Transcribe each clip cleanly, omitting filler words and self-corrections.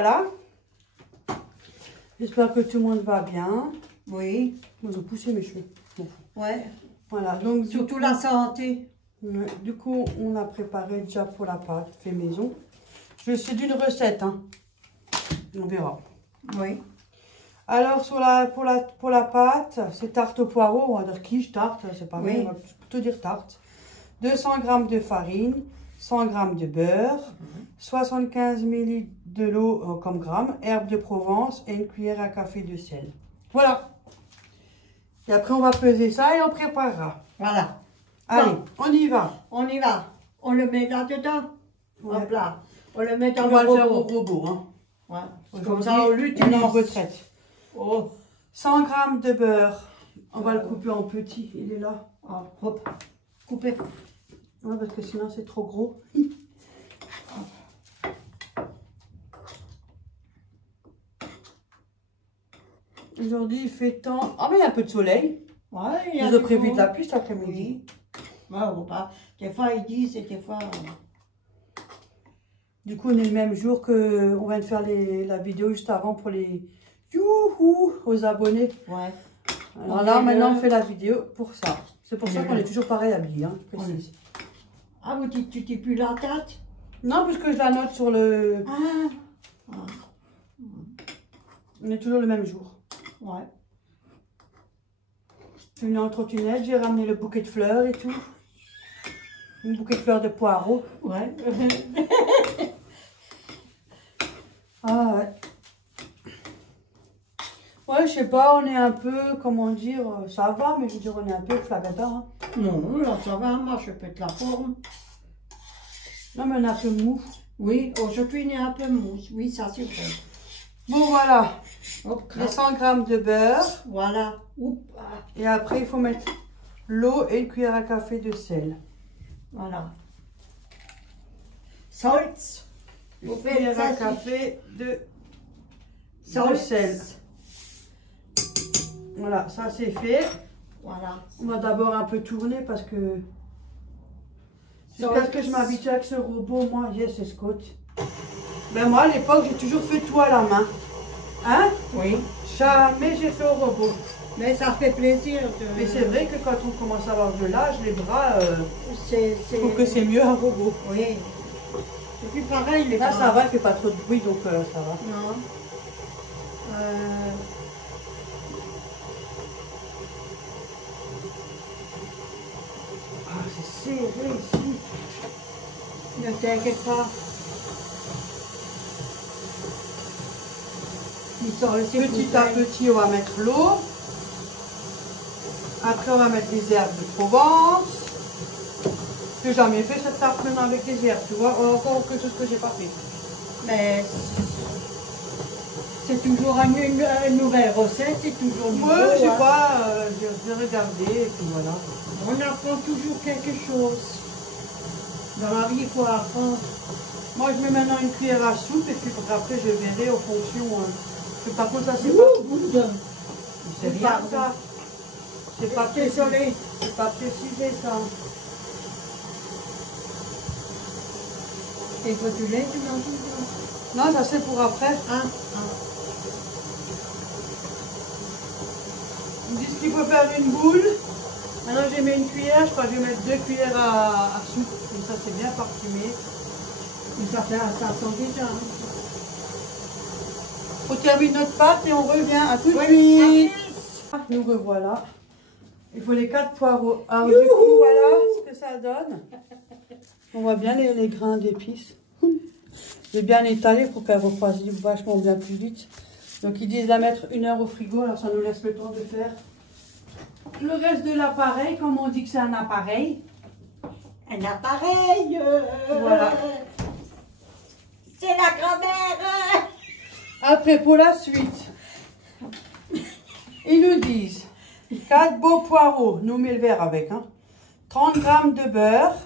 voilà. J'espère que tout le monde va bien. Oui. Ils ont poussé mes cheveux. Bon. Ouais. Voilà, donc Surtout la santé. Du coup, on a préparé déjà pour la pâte fait maison. Je suis d'une recette, hein. On verra. Oui. Alors, pour la pâte, c'est tarte au poireau, on va dire quiche, tarte, c'est pas vrai, on va plutôt dire tarte. 200 g de farine, 100 g de beurre, 75 ml de l'eau comme gramme, herbes de Provence et une cuillère à café de sel. Voilà. Et après, on va peser ça et on préparera. Voilà. Allez, Bon. on y va. On y va. On le met là-dedans. Ouais. Hop là. On le met dans On le va le faire au robot. robot. Hein. Ouais. Comme ça, on On l'utilise. est en retraite. Oh. 100 g de beurre. On va le couper en petits. Il est là. Oh, hop. Coupé. Ouais, parce que sinon, c'est trop gros. Aujourd'hui, il fait temps. Ah, mais il y a un peu de soleil. Ouais, Ils ont prévu de la pluie cet après-midi. Oui. Ouais, on va. Des fois, ils disent et des fois. Du coup, on est le même jour que on vient de faire la vidéo juste avant pour les youhou aux abonnés. Ouais. Alors là, maintenant, on fait la vidéo pour ça. C'est pour ça qu'on est toujours pareil habillés, hein, je précise. Ah, vous dites, tu t'es plus la tête? Non, puisque je la note sur le... Ah. On est toujours le même jour. Ouais. Je suis venue en trottinette, j'ai ramené le bouquet de fleurs et tout. Un bouquet de fleurs de poireaux. Ouais. Ah ouais. Ouais, je sais pas, on est un peu, comment dire, ça va, mais je veux dire, on est un peu flabada. Hein. Non, là, ça va, moi, je pète la forme. Non, mais on est un peu mou. Oui, aujourd'hui, on est un peu mousse. Oui, ça, c'est vrai. Bon, voilà. Hop, Les 100 g de beurre. voilà. Oups. Et après, il faut mettre l'eau et une cuillère à café de sel. Voilà. Salz. Une cuillère à café de sel. Voilà, ça c'est fait. Voilà. On va d'abord un peu tourner parce que... Jusqu'à ce que je m'habitue avec ce robot, moi, yes, c'est Scott. Ben moi, à l'époque, j'ai toujours fait tout à la main. Hein? Oui. Jamais j'ai fait au robot. Mais ça fait plaisir de... Mais c'est vrai que quand on commence à avoir de l'âge, les bras, je trouve que c'est mieux un robot. Oui. Et puis pareil, les Là, bras. ça va, il fait pas trop de bruit, donc ça va. Non. Ah, c'est serré ici. Ne t'inquiète pas. Petit à petit, on va mettre l'eau. Après, on va mettre les herbes de Provence. J'ai jamais fait cette tarte même avec des herbes, tu vois. Encore quelque chose que j'ai pas fait. Mais c'est toujours une nouvelle recette, c'est toujours nouveau. Ouais, je sais hein. pas, j'ai regardé et puis voilà. On apprend toujours quelque chose. Dans la vie, il faut apprendre. Moi, je mets maintenant une cuillère à soupe et puis après, je verrai en fonction. Par contre, ça, c'est pas... C'est rien, ça. C'est pas Désolée. C'est pas précisé, ça. Et toi, du lait, tu manges? Non, ça, c'est pour après. Ils me disent qu'il faut faire une boule. Maintenant, j'ai mis une cuillère. Je crois que je vais mettre 2 cuillères à soupe. Comme ça, c'est bien parfumé. Mais ça sent déjà. Hein. On termine notre pâte et on revient. À tout de Oui. suite. Nous revoilà. Il faut les 4 poireaux. Alors, du coup, voilà ce que ça donne. On voit bien les grains d'épices. J'ai bien étalé pour qu'elle refroidisse vachement bien plus vite. Donc, ils disent la mettre 1 heure au frigo. Alors, ça nous laisse le temps de faire le reste de l'appareil. Comme on dit que c'est un appareil. Un appareil. Voilà. C'est la grand-mère. Après, pour la suite, ils nous disent 4 beaux poireaux, nous met le verre avec, hein, 30 g de beurre,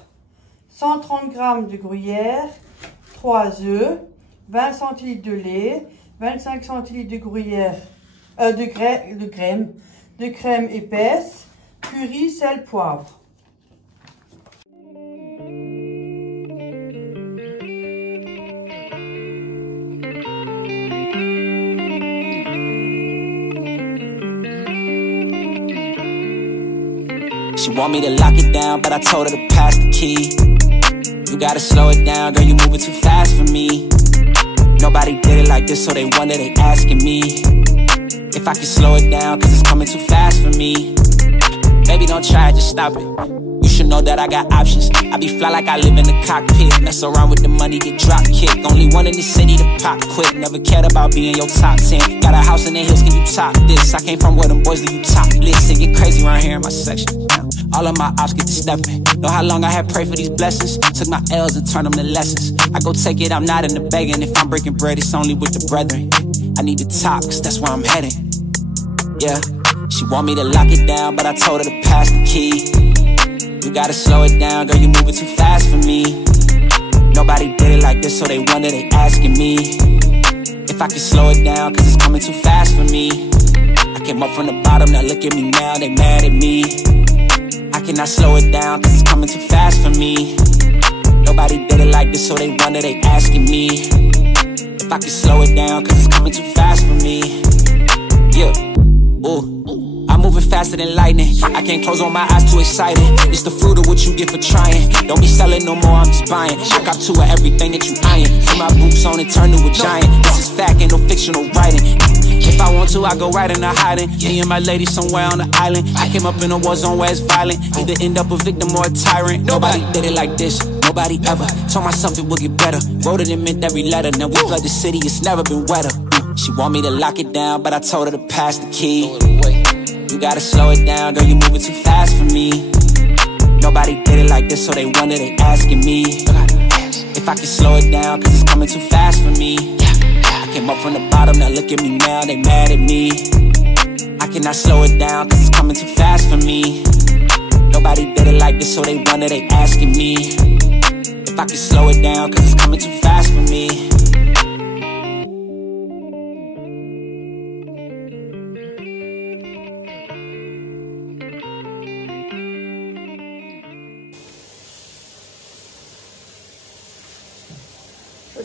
130 g de gruyère, 3 œufs, 20 centilitres de lait, 25 centilitres de gruyère, de crème épaisse, curry, sel, poivre. She want me to lock it down, but I told her to pass the key. You gotta slow it down, girl, you moving too fast for me. Nobody did it like this, so they wonder, they asking me if I can slow it down, cause it's coming too fast for me. Baby, don't try it, just stop it. You should know that I got options. I be fly like I live in the cockpit. Mess around with the money, get drop kicked. Only one in the city to pop quick. Never cared about being your top 10. Got a house in the hills, can you top this? I came from where them boys leave you topless. It get crazy around here in my section. All of my ops get to stepping. Know how long I had prayed for these blessings. Took my L's and turned them to lessons. I go take it, I'm not in the begging. If I'm breaking bread, it's only with the brethren. I need the top, cause that's where I'm heading. Yeah, she want me to lock it down, but I told her to pass the key. You gotta slow it down, girl, you moving too fast for me. Nobody did it like this, so they wonder, they asking me if I can slow it down, cause it's coming too fast for me. I came up from the bottom, now look at me now, they mad at me. I cannot slow it down, cause it's coming too fast for me. Nobody did it like this, so they wonder, they asking me if I can slow it down, cause it's coming too fast for me. Yeah, ooh, I'm moving faster than lightning. I can't close on my eyes, too excited. It's the fruit of what you get for trying. Don't be selling no more, I'm just buying. I got to everything that you eyeing. Put my boots on and turn to a giant. This is fact, ain't no fictional writing. If I want to, I go right into hiding. Me and my lady somewhere on the island. I came up in a war zone where it's violent. Either end up a victim or a tyrant. Nobody did it like this, nobody ever. Told myself it would get better. Wrote it and meant every letter. Now we flood the city, it's never been wetter. She want me to lock it down, but I told her to pass the key. You gotta slow it down, girl, you moving too fast for me. Nobody did it like this, so they wonder, they asking me if I can slow it down, cause it's coming too fast for me. I came up from the bottom, now look at me now, they mad at me. I cannot slow it down, cause it's coming too fast for me. Nobody did it like this, so they wonder, they asking me if I can slow it down, cause it's coming too fast for me.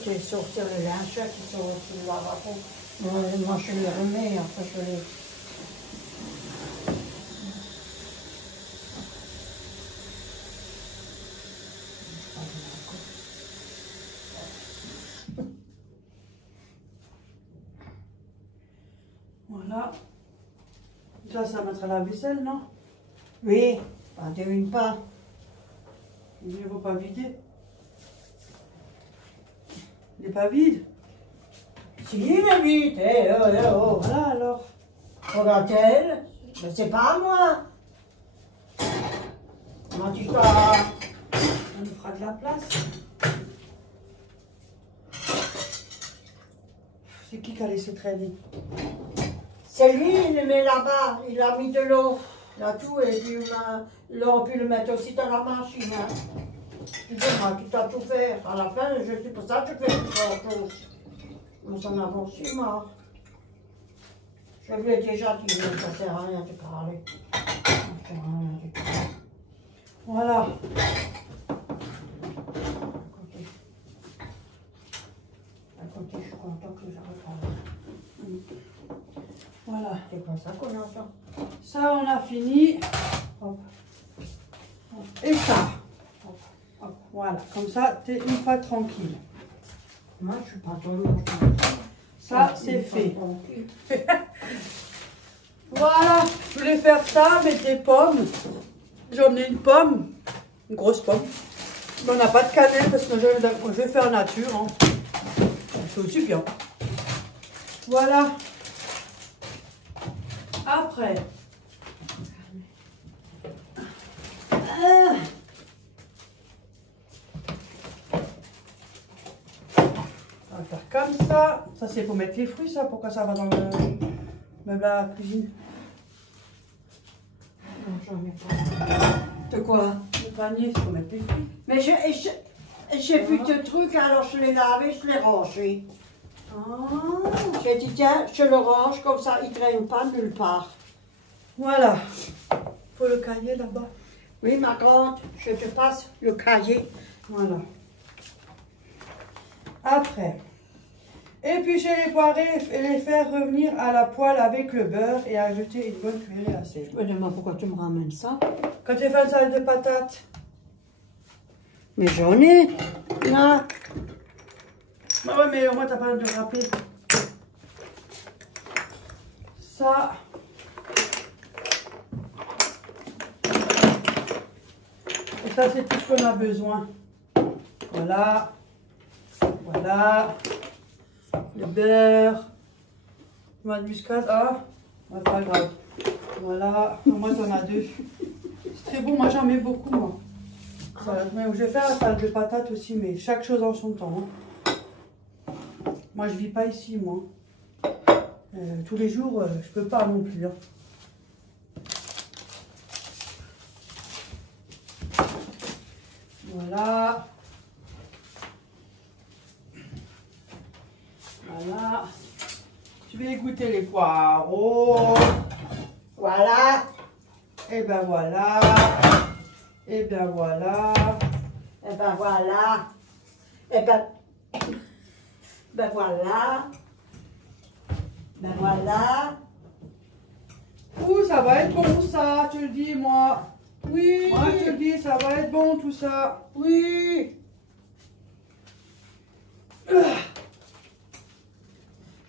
Je vais sortir les lingettes qui sont au-dessus du lavabo. Moi, je les remets, après je les... Voilà. Ça mettra la vaisselle, non? Oui, pas de une part. Il ne faut pas vider. Il n'est pas vide. Si, il est vide. Eh, oh, eh, oh. Voilà alors. Regarde-t-elle. Mais c'est pas à moi. Comment tu vas? On nous fera de la place. C'est qui a laissé traîner? C'est lui, il le met là-bas. Il a mis de l'eau. Là tout, et puis il aurait pu le mettre aussi dans la machine. Hein. Dis-moi, tu t'as tout fait. À la fin, je sais pour ça que je fais tout chose. Mais ça n'a pas aussi mort. Je lui ai déjà dit, ça ne sert à rien de parler. Ça ne sert à rien de parler. Voilà. À côté, je suis content que j'arrive à là. Voilà. C'est comme ça qu'on entend. Ça, on a fini. Hop. Et ça. Hop. Hop. Voilà. Comme ça, tu es une fois tranquille. Moi, je suis pas trop Ça, c'est fait. Voilà. Je voulais faire ça avec des pommes. J'en ai une pomme. Une grosse pomme. Mais on n'a pas de cannelle parce que je vais faire nature. Hein. C'est aussi bien. Voilà. Après. On va faire comme ça. Ça, c'est pour mettre les fruits, ça. Pourquoi ça va dans le meuble à la cuisine? Non, j'en ai pas. De quoi? Le panier, c'est pour mettre les fruits. Mais j'ai plus de trucs, alors je l'ai lavé, je l'ai rangé. Ah. J'ai dit, tiens, je le range, comme ça, il ne traîne pas nulle part. Voilà. Faut le cahier là-bas. Oui, ma grande, je te passe le cahier. Voilà. Après. Éplucher les poirées et les faire revenir à la poêle avec le beurre et ajouter une bonne cuillerée à sel. Je me demande pourquoi tu me ramènes ça. Quand tu fais une salade de patates. Mais j'en ai. Là. Bah ouais, mais au moins t'as pas de râper. Ça. Et ça, c'est tout ce qu'on a besoin. Voilà. Voilà. Le beurre. Noix de muscade. Ah, bah, pas grave. Voilà. Moi, t'en as deux. C'est très bon. Moi, j'en mets beaucoup, moi. Je vais faire la salade de patates aussi, mais chaque chose en son temps. Hein. Moi, je vis pas ici, moi. Tous les jours, je peux pas non plus. Hein. Voilà. Voilà. Je vais goûter les poireaux. Voilà. Et ben voilà. Et ben voilà. Et ben voilà. Et ben. Ben voilà. Ben voilà. Ouh, ça va être bon ça, je te le dis moi. Oui, moi je te le dis, ça va être bon tout ça. Oui.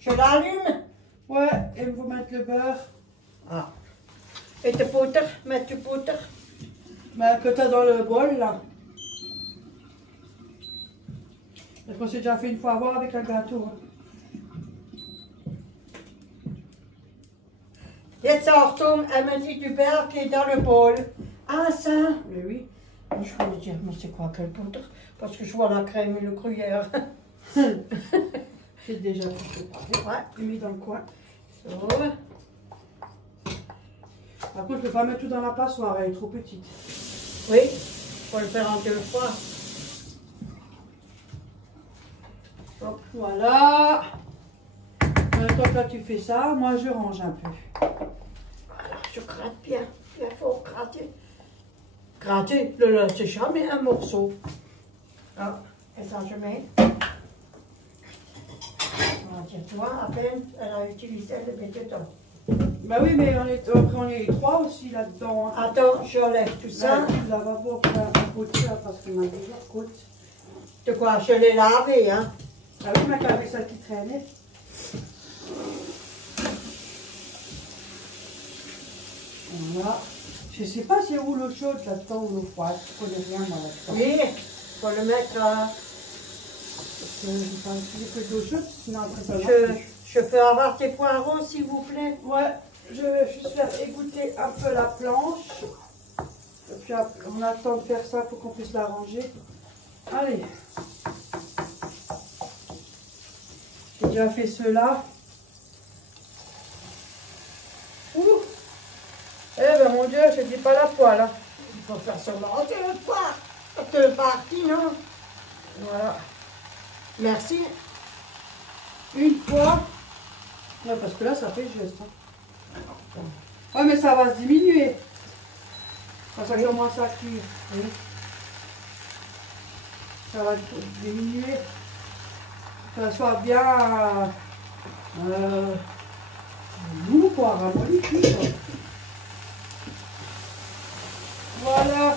Je l'allume. Ouais, et il faut mettre le beurre. Ah. Et te poutre, mettre du poutre. Mais que tu as dans le bol là. Parce qu'on s'est déjà fait une fois avoir avec un gâteau. Hein. Jetzt retourne, elle me dit du beurre qui est dans le bol. Ah ça. Mais oui. Je voulais dire, mais c'est quoi quel poudre? Parce que je vois la crème et le gruyère. J'ai déjà tout préparé. Ouais. J'ai mis dans le coin. So. Par contre, je ne peux pas mettre tout dans la passoire, elle est trop petite. Oui, faut le faire en 2 fois. Hop, voilà. Maintenant que tu fais ça, moi je range un peu. Voilà, je gratte bien. Il faut gratter. Gratter, le lait, c'est jamais un morceau. Ah, et ça je mets. Tu vois, à peine, elle a utilisé le met dedans. Bah oui, mais après on est 3 aussi là-dedans. Hein. Attends, je lève tout ça. Là, va voir un côté là, parce qu'il m'a déjà côte. De quoi? Je l'ai lavé, hein. Ah oui, mais t'as vu ça qui traînait. Voilà. Je sais pas si où l'eau chaude là-dedans ou l'eau froide. Je connais rien moi là-dedans. Oui, faut le mettre à... Parce que je pense que de l'eau chaude, sinon après ça marche. Je peux avoir tes poireaux, s'il vous plaît? Ouais, je vais juste faire égoutter un peu la planche. Et puis après, on attend de faire ça pour qu'on puisse la ranger. Allez. J'ai déjà fait ceux-là. Ouh. Eh ben mon Dieu, je dis pas la poêle. Hein. Il faut faire seulement 2 fois. 2 parties, non? Voilà. Merci. Une fois. Ouais, parce que là, ça fait juste. Hein. Ouais, mais ça va se diminuer. Quand ça commence à cuire. Oui. Ça va diminuer. Que ça soit bien lourd, quoi, ramolli, quoi. Voilà.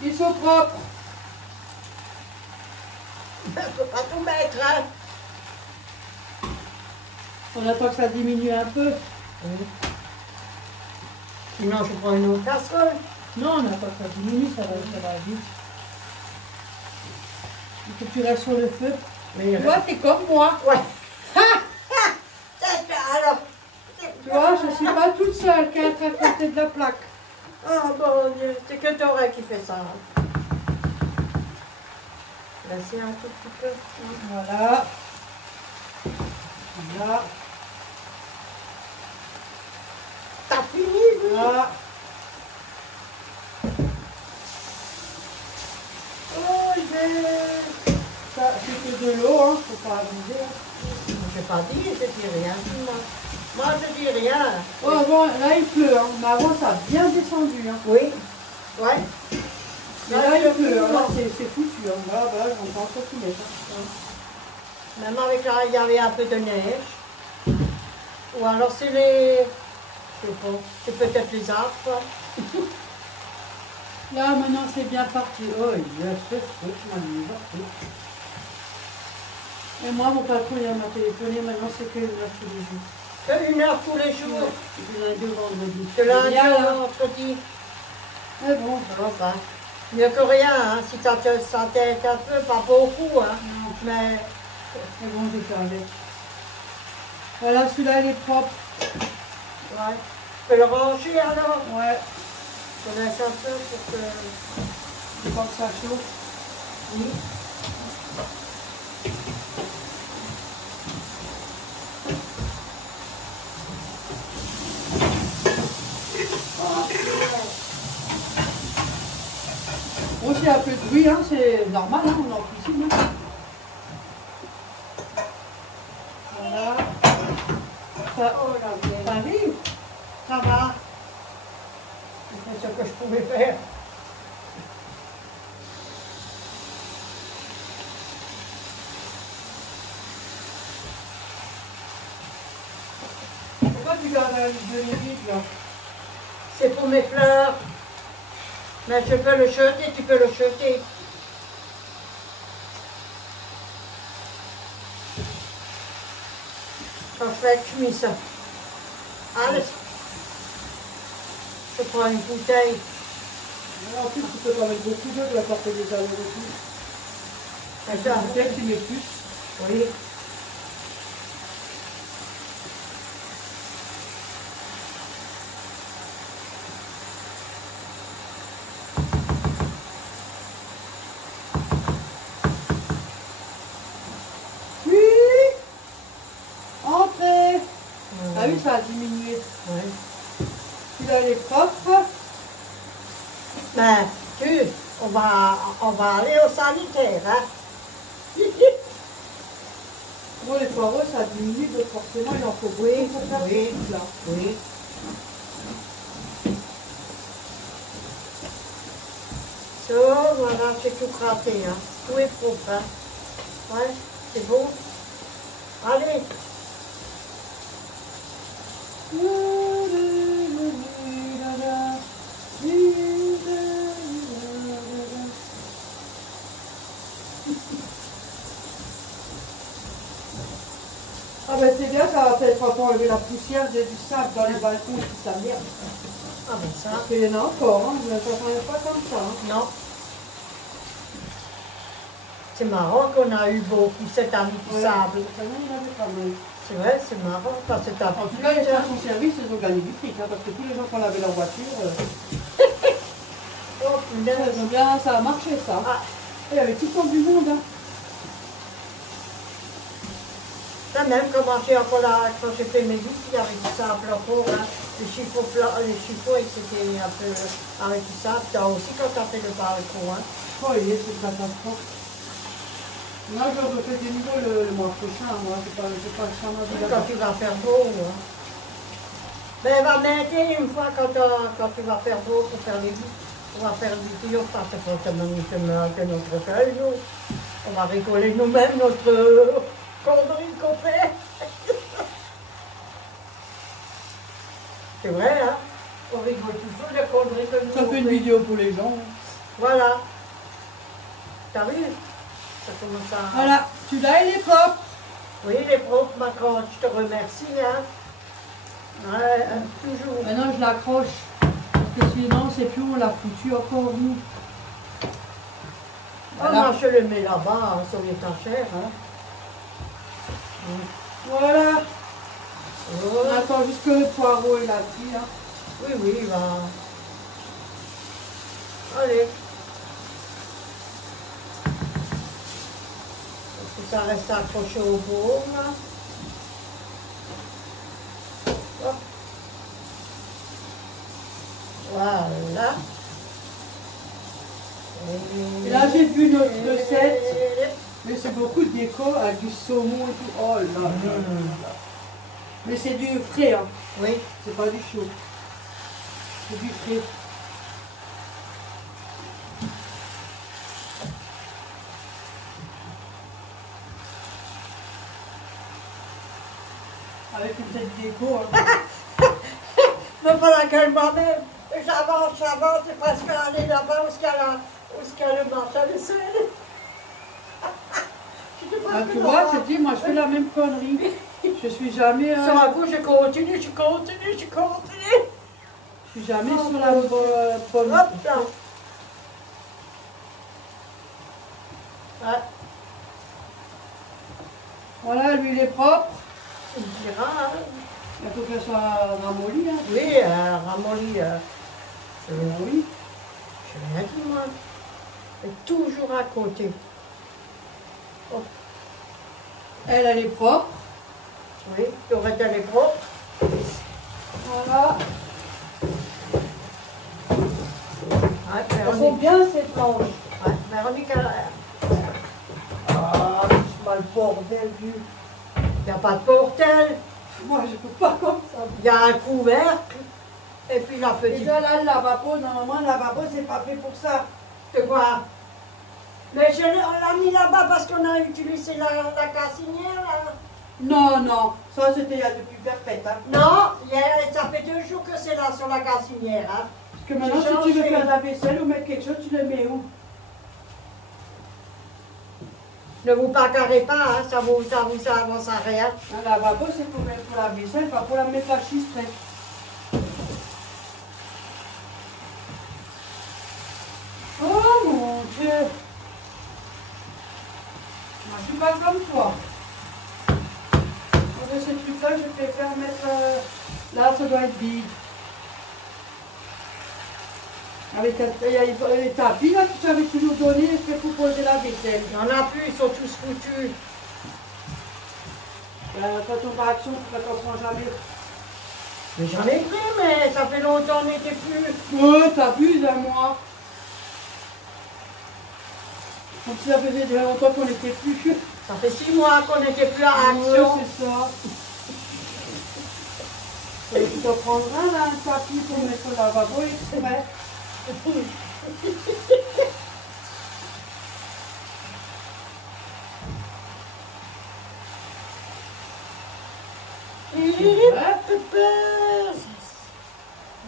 Ils sont propres. Il ne faut pas tout mettre, hein. On attend que ça diminue un peu. Oui. Sinon, je prends une autre casserole. Non, on attend que ça diminue, ça va vite. Il faut que tu restes sur le feu. Mais Toi, t'es comme moi. ouais. Alors. Tu vois, je ne suis pas toute seule qui est à côté de la plaque. Oh mon Dieu, c'est que Dora qui fait ça. Laissez un tout petit peu. Voilà. Voilà. T'as fini, oui? Voilà. Oh, ça, c'est que de l'eau, hein, faut pas abuser. Hein. Je n'ai pas dit, je dis rien. Moi, je dis rien. Oh, bon, là, il pleut, hein. Mais avant, ça a bien descendu. Hein. Oui. Ouais. Mais là, il pleut. Là, c'est foutu. Hein. Voilà, j'entends encore tout mettre. Hein. Même avec là, il y avait un peu de neige. Ou alors c'est les... Je sais pas. C'est peut-être les arbres. Là, maintenant, c'est bien parti. Oh, il y a ce truc, et moi, mon patron, il m'a téléphoné. Maintenant, c'est que 1 heure tous les jours. Que 1 heure tous les jours. Du lundi au vendredi. De lundi au vendredi. Mais bon. Enfin, mieux que rien, hein. Si ça t'aide un peu, pas beaucoup, hein. Non. Mais bon, je vais faire avec. Voilà, celui-là, il est propre. ouais. Tu peux le ranger alors? Ouais. Je laisse un peu pour que... Je pense que ça chauffe. Oui. Bon, c'est un peu de bruit, hein, c'est normal, hein, on est en cuisine. Hein. Voilà. Ça, Oh la vieille. ça arrive. Ça va. C'est ce que je pouvais faire. Pourquoi tu gardes de l'évite, là? C'est pour mes fleurs. Mais je peux le jeter, tu peux le jeter. Quand je fais cuire ça. Allez. Je prends une bouteille. En plus, tu peux pas mettre beaucoup d'eau, tu vas porter des allers et tout. Peut-être tu mets plus. Oui. Entrez. Ah oui, ça a diminué. Oui. Celui-là, il est propre. Ben, on va aller au sanitaire, hein. Bon, les poireaux, ça a diminué, donc forcément, il en faut beaucoup Oui, pour faire oui, ce truc-là. oui. So, voilà, c'est tout craqué, hein. Tout est propre, hein. Ouais, c'est bon. Allez. Ah ben c'est bien, ça va peut-être enlever la poussière, j'ai du sable dans les balcons qui ça merde. Ah ben ça. Parce qu'il y en a encore, hein, je ne s'entendait pas comme ça. Hein. Non. C'est marrant qu'on a eu beaucoup cette année du Ouais, sable. ça, non, il y en avait pas mal. C'est vrai, c'est marrant. Parce que t'as En tout cas, les stations service, ils ont gagné du fric, hein, parce que tous les gens qui ont lavé leur voiture, Oh, punaise. ils ont bien, ça a marché ça. Ah. Et il y avait tout le temps du monde. Hein. Ça même, quand j'ai fait mes vis, il y avait du sable encore. Hein. Les chiffons, c'était un peu avec du sable. T'as aussi quand t'as fait le balcon. Hein. Oh, il est, c'est une catastrophe. Moi, je refais des niveaux le mois prochain. Moi, c'est pas le chemin de la Quand tu vas faire beau. Hein. Ben, elle va m'aider une fois quand tu vas faire beau pour faire les vis. On va faire du tuyau parce que c'est notre feuille, nous. On va rigoler nous-mêmes notre connerie qu'on fait. C'est vrai, hein? On rigole toujours des conneries que nous Ça fait une fait. vidéo pour les gens. Voilà. T'as vu? Ça commence à... Voilà, celui-là, il est propre. Oui, il est propre, ma grande. Je te remercie, hein? Ouais, toujours. Maintenant, je l'accroche. Parce que sinon, c'est plus, on l'a foutu encore nous. Oh, moi, je le mets là-bas, hein, sur l'étagère, hein? Voilà. Oh. On attend juste que le poireau il a pris. Hein. Oui, oui, il va. Allez. Parce que ça reste accroché au baume, là. Hop. Voilà. Et là, j'ai vu notre recette. Mais c'est beaucoup de déco avec du saumon et tout. Oh là là là là. Mais c'est du frais, hein. Oui. C'est pas du chaud. C'est du frais. Avec une tête d'écho. Hein. Il va falloir que moi-même, j'avance, et presque aller là-bas où il y a le marché à l'essai. Ah, tu vois, je te dis, moi je fais la même connerie. Je suis jamais. Sur un coup, je continue. Je suis jamais sur la bonne. Hop là. Ouais. Voilà, l'huile est propre. Il dira, hein. Il faut qu'elle soit ramollie. Hein. Oui, ramolli. Oui. Je l'ai dit, moi. Et toujours à côté. Oh. Elle est propre. Oui, Dorette, elle est propre. Voilà. Ouais, Elles sont bien ces planches. Ouais, Véronique, Ah, c'est pas le bordel du. il n'y a pas de portel. Moi, je peux pas comme ça. Il y a un couvercle. Et puis la petite. Déjà là, le lavabo, normalement, le lavabo, c'est pas fait pour ça. De quoi? Mais on l'a mis là-bas parce qu'on a utilisé la cassinière. Là. Non, non, ça c'était il y a depuis perpète. Hein. Non, ça fait 2 jours que c'est là sur la cassinière. Hein. Parce que maintenant, si tu veux faire la vaisselle ou mettre quelque chose, tu le mets où? Ne vous bagarrez pas, hein, ça avance à rien. Un lavabo, c'est pour mettre pour la vaisselle, pas pour la mettre la chistrée. Oh mon Dieu! Moi, je suis pas comme toi. Avec ce truc-là, je préfère mettre. Là, ça doit être vide. Avec les tapis là, que tu avais toujours donné, c'est pour poser la vaisselle. Il n'y en a plus, ils sont tous foutus. Quand on va à action, tu ne prends jamais. Mais j'en ai pris, mais ça fait longtemps qu'on n'était plus. Ouais, t'abuses à moi. Comme si ça faisait déjà longtemps qu'on n'était plus. Ça fait 6 mois qu'on n'était plus à action. Ouais, c'est ça. Tu dois prendre un tapis pour mettre au lavabo et c'est vrai. Il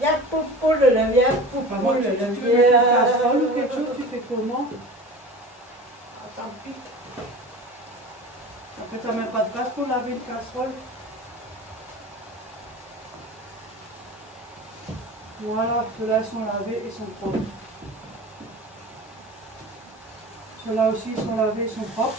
y a Popo le levier, Popo le Tu veux levier. mettre une casserole ou quelque chose, tu fais comment? Tant pis. Après, tu n'as même pas de place pour laver une casserole. Voilà, ceux-là sont lavés et sont propres. Ceux-là aussi sont lavés et sont propres.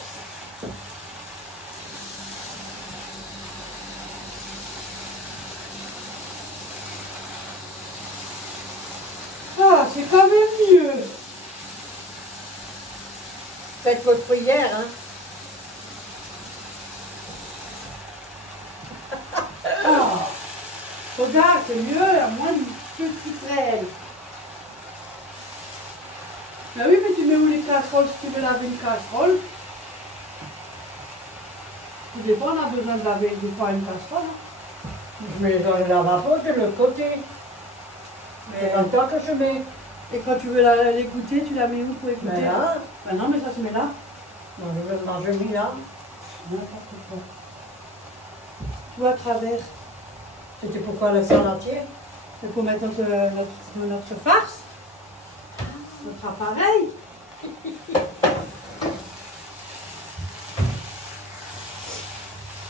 Ah, c'est quand même mieux. Faites votre prière, hein. Ah, regarde, c'est mieux, à moins que tu traînes. Ben oui, mais tu mets où les casseroles si tu veux laver une casserole? Tout dépend, on a besoin de laver une fois une casserole. Je mets dans le lavabo de l'autre côté. C'est dans le temps que je mets. Et quand tu veux l'écouter, tu la mets où pour écouter? Ben là. Ben non, mais ça se met là. Non, je vais manger mis là. N'importe quoi. Tu vois, à travers. C'était pourquoi le saladier? C'est pour mettre notre farce. Notre appareil.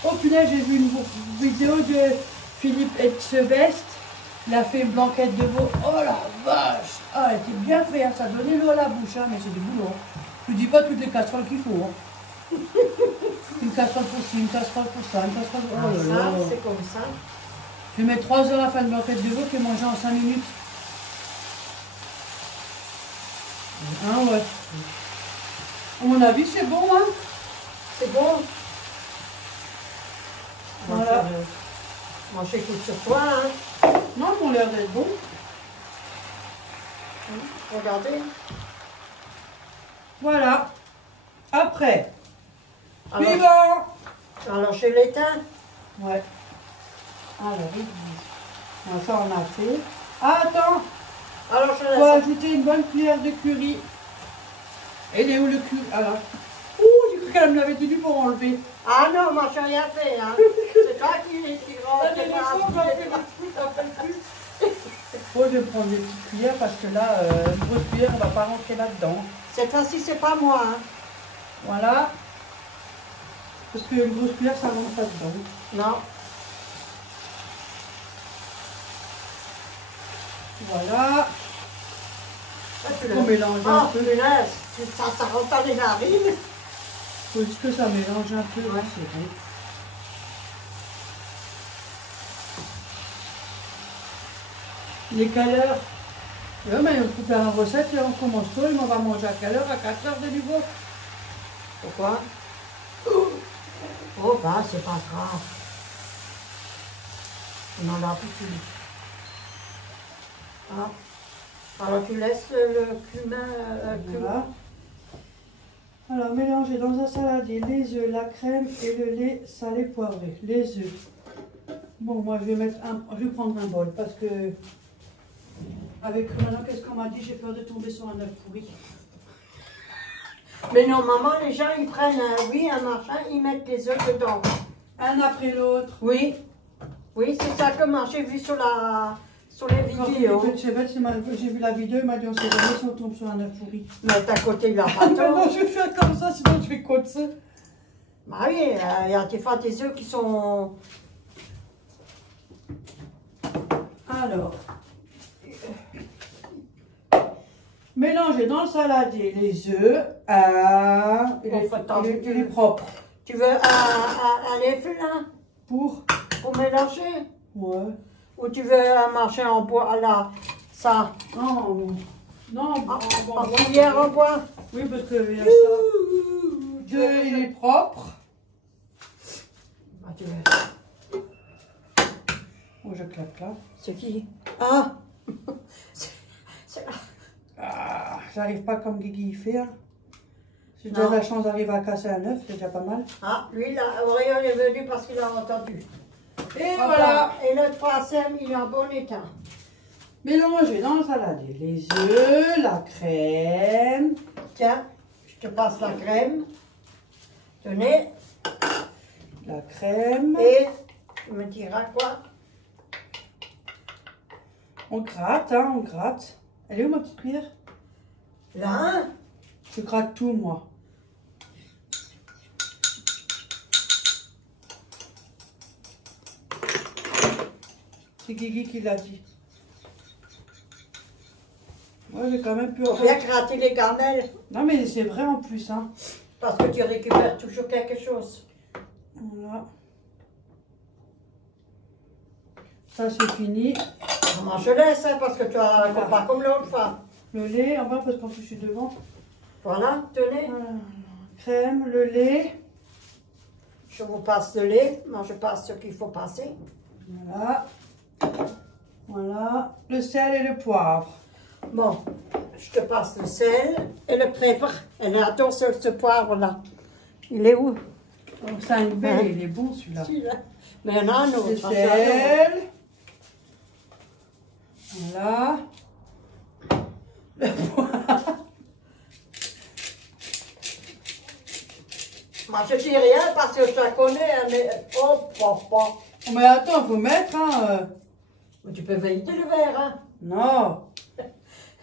Oh punaise, j'ai vu une vidéo de Philippe Etchebest. Il a fait une blanquette de veau. Oh la vache! Ah, elle était bien faite, hein. Ça donnait l'eau à la bouche, hein, mais c'est du boulot. Hein. Je ne dis pas toutes les casseroles qu'il faut. Hein. Une casserole pour ci, une casserole pour ça, une casserole pour... Oh là là. C'est comme ça. Je vais mettre 3 heures à faire une blanquette de veau que manger en 5 minutes. Ah ouais. À mon avis, c'est bon, hein? C'est bon. Voilà. Moi, j'écoute sur toi, hein. Non, ils ont l'air d'être bons. Regardez. Voilà. Après. Alors, Suivant. alors chez l'étain. Ouais. Alors, ça on a fait. Ah, attends, Alors, je il faut laisse. ajouter une bonne cuillère de curry. Elle est où le curry? Alors, j'ai cru qu'elle me l'avait tenu pour enlever. Ah non, moi, je n'ai rien fait. Hein. C'est toi qui rentre. Bon, je vais prendre des petites cuillères parce que là, une grosse cuillère, on ne va pas rentrer là-dedans. Cette fois-ci, c'est pas moi. Hein. Voilà. Parce qu'une grosse cuillère, ça ne rentre pas dedans. Non. Voilà. Tu On mélange un peu. punaise, ça rentre dans les narines. Il faut juste que ça mélange un peu. Ouais, c'est bon. Il est quelle heure? Oui, mais il faut faire une recette et on commence tôt. Et on va manger à quelle heure? À 4 heures de nouveau. Pourquoi? Oh, bah, c'est pas grave. On en a plus qu'une. Ah. Alors, tu laisses le cumin. Voilà. Alors, mélangez dans un saladier les œufs, la crème et le lait salé poivré. Les œufs. Bon, moi, je vais prendre un bol parce que avec maintenant, qu'est-ce qu'on m'a dit? J'ai peur de tomber sur un œuf pourri. Mais normalement, les gens, ils prennent un machin, ils mettent les œufs dedans. Un après l'autre. Oui. Oui, c'est ça que moi, j'ai vu sur les vidéos. J'ai vu la vidéo, il m'a dit on sait jamais si on tombe sur un œuf pourri. Mais à côté, il a Ah pas non, tort. je vais faire comme ça, sinon je vais coincer. Bah oui, il y a des fois des œufs qui sont... Alors, mélangez dans le saladier les œufs, il est propre. Tu veux un effet là Pour mélanger? Ouais. Ou tu veux un machin en bois là, ça? Non, non, En cuillère en bois? oui, parce qu'il y a ça. Deux, il est propre. Bah, tu veux. Oh, je claque là. C'est qui? Ah! Ah, j'arrive pas comme Guigui il fait. Hein. J'ai Non. déjà la chance d'arriver à casser un œuf, c'est déjà pas mal. Ah, lui, là, Orion est venu parce qu'il a entendu. Et Enfin, voilà. et le troisième, il est en bon état. Mélangez dans le saladier les œufs, la crème. Tiens, je te passe la crème. Tenez. La crème. Et tu me diras quoi? On gratte, hein, on gratte. Elle est où ma petite cuillère? Là, Je gratte tout, moi. C'est Guigui qui l'a dit. Moi, j'ai quand même pu... pour bien gratter les gamelles. Non, mais c'est vrai en plus, hein. Parce que tu récupères toujours quelque chose. Voilà. Ça, c'est fini. Moi, je laisse, hein, parce que tu as pas comme l'autre fois. Le lait, en bas, parce qu'en plus, je suis devant. Voilà, tenez. Voilà. Crème, le lait. Je vous passe le lait. Moi, je passe ce qu'il faut passer. Voilà. Voilà. Le sel et le poivre. Bon, je te passe le sel et le poivre. Elle adore ce poivre-là. Il est où? Oh, c'est un bel, Hein? il est bon celui-là. Celui-là. Mais il y en a un Le autre. sel. Voilà. Le poivre. Moi, je dis rien parce que je la connais, hein, mais... Oh, papa. Mais attends, faut mettre, hein. Mais tu peux valider le verre, hein? Non.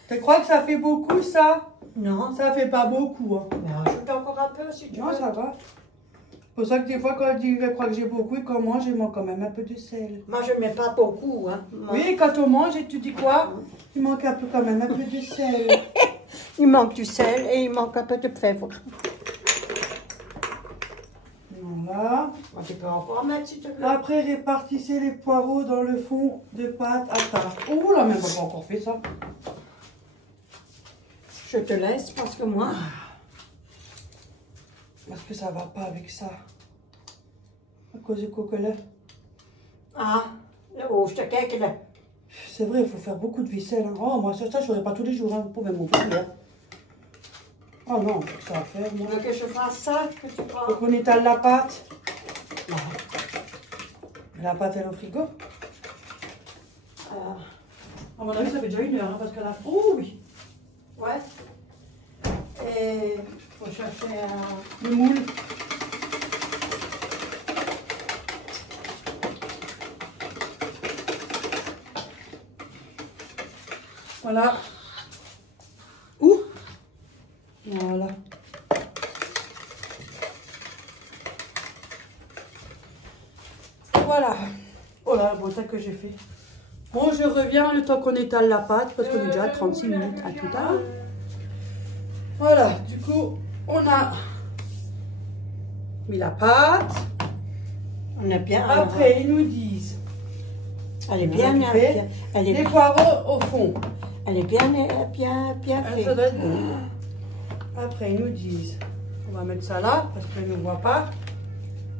Tu crois que ça fait beaucoup, ça? Non. Ça fait pas beaucoup, hein. Mais ajoute encore un peu si tu Non, veux. ça va. C'est pour ça que des fois, quand je crois que j'ai beaucoup et qu'on mange, je mets quand même un peu de sel. Moi, je ne mets pas beaucoup, hein. Moi, Oui, quand on mange, et tu dis quoi? Il manque un peu quand même un peu de sel. il manque du sel et il manque un peu de poivre. Voilà. Moi, tu peux encore en mettre si tu veux. Après, répartissez les poireaux dans le fond de pâte à tarte. Oh là, mais on n'a pas encore fait ça. Je te laisse parce que moi... Parce que ça va pas avec ça. À cause du cocola. Ah, oh, je te cake là. C'est vrai, il faut faire beaucoup de vaisselle. Hein. Oh, moi, ça, je ne ferai pas tous les jours. Hein. Vous pouvez m'ouvrir. Oh non, ça va faire. Tu Moi. veux que je fasse ça, que tu prends? Faut qu'on étale la pâte. La pâte, elle est au frigo. À mon avis, ça fait déjà 1 heure, hein, parce qu'elle a... Oh oui. Ouais. Et il faut chercher Le moule. Voilà. Ouh. Voilà. Voilà. Oh là, bon tas que j'ai fait. Bon, je reviens le temps qu'on étale la pâte parce qu'on est déjà à 36 minutes. À tout à l'heure. Voilà, du coup, on a mis la pâte. On a bien. Après, ils nous disent Elle est bien, elle est les poireaux au fond. Elle est bien faite. Ça doit être bon. Après, ils nous disent, on va mettre ça là parce qu'ils ne voient pas.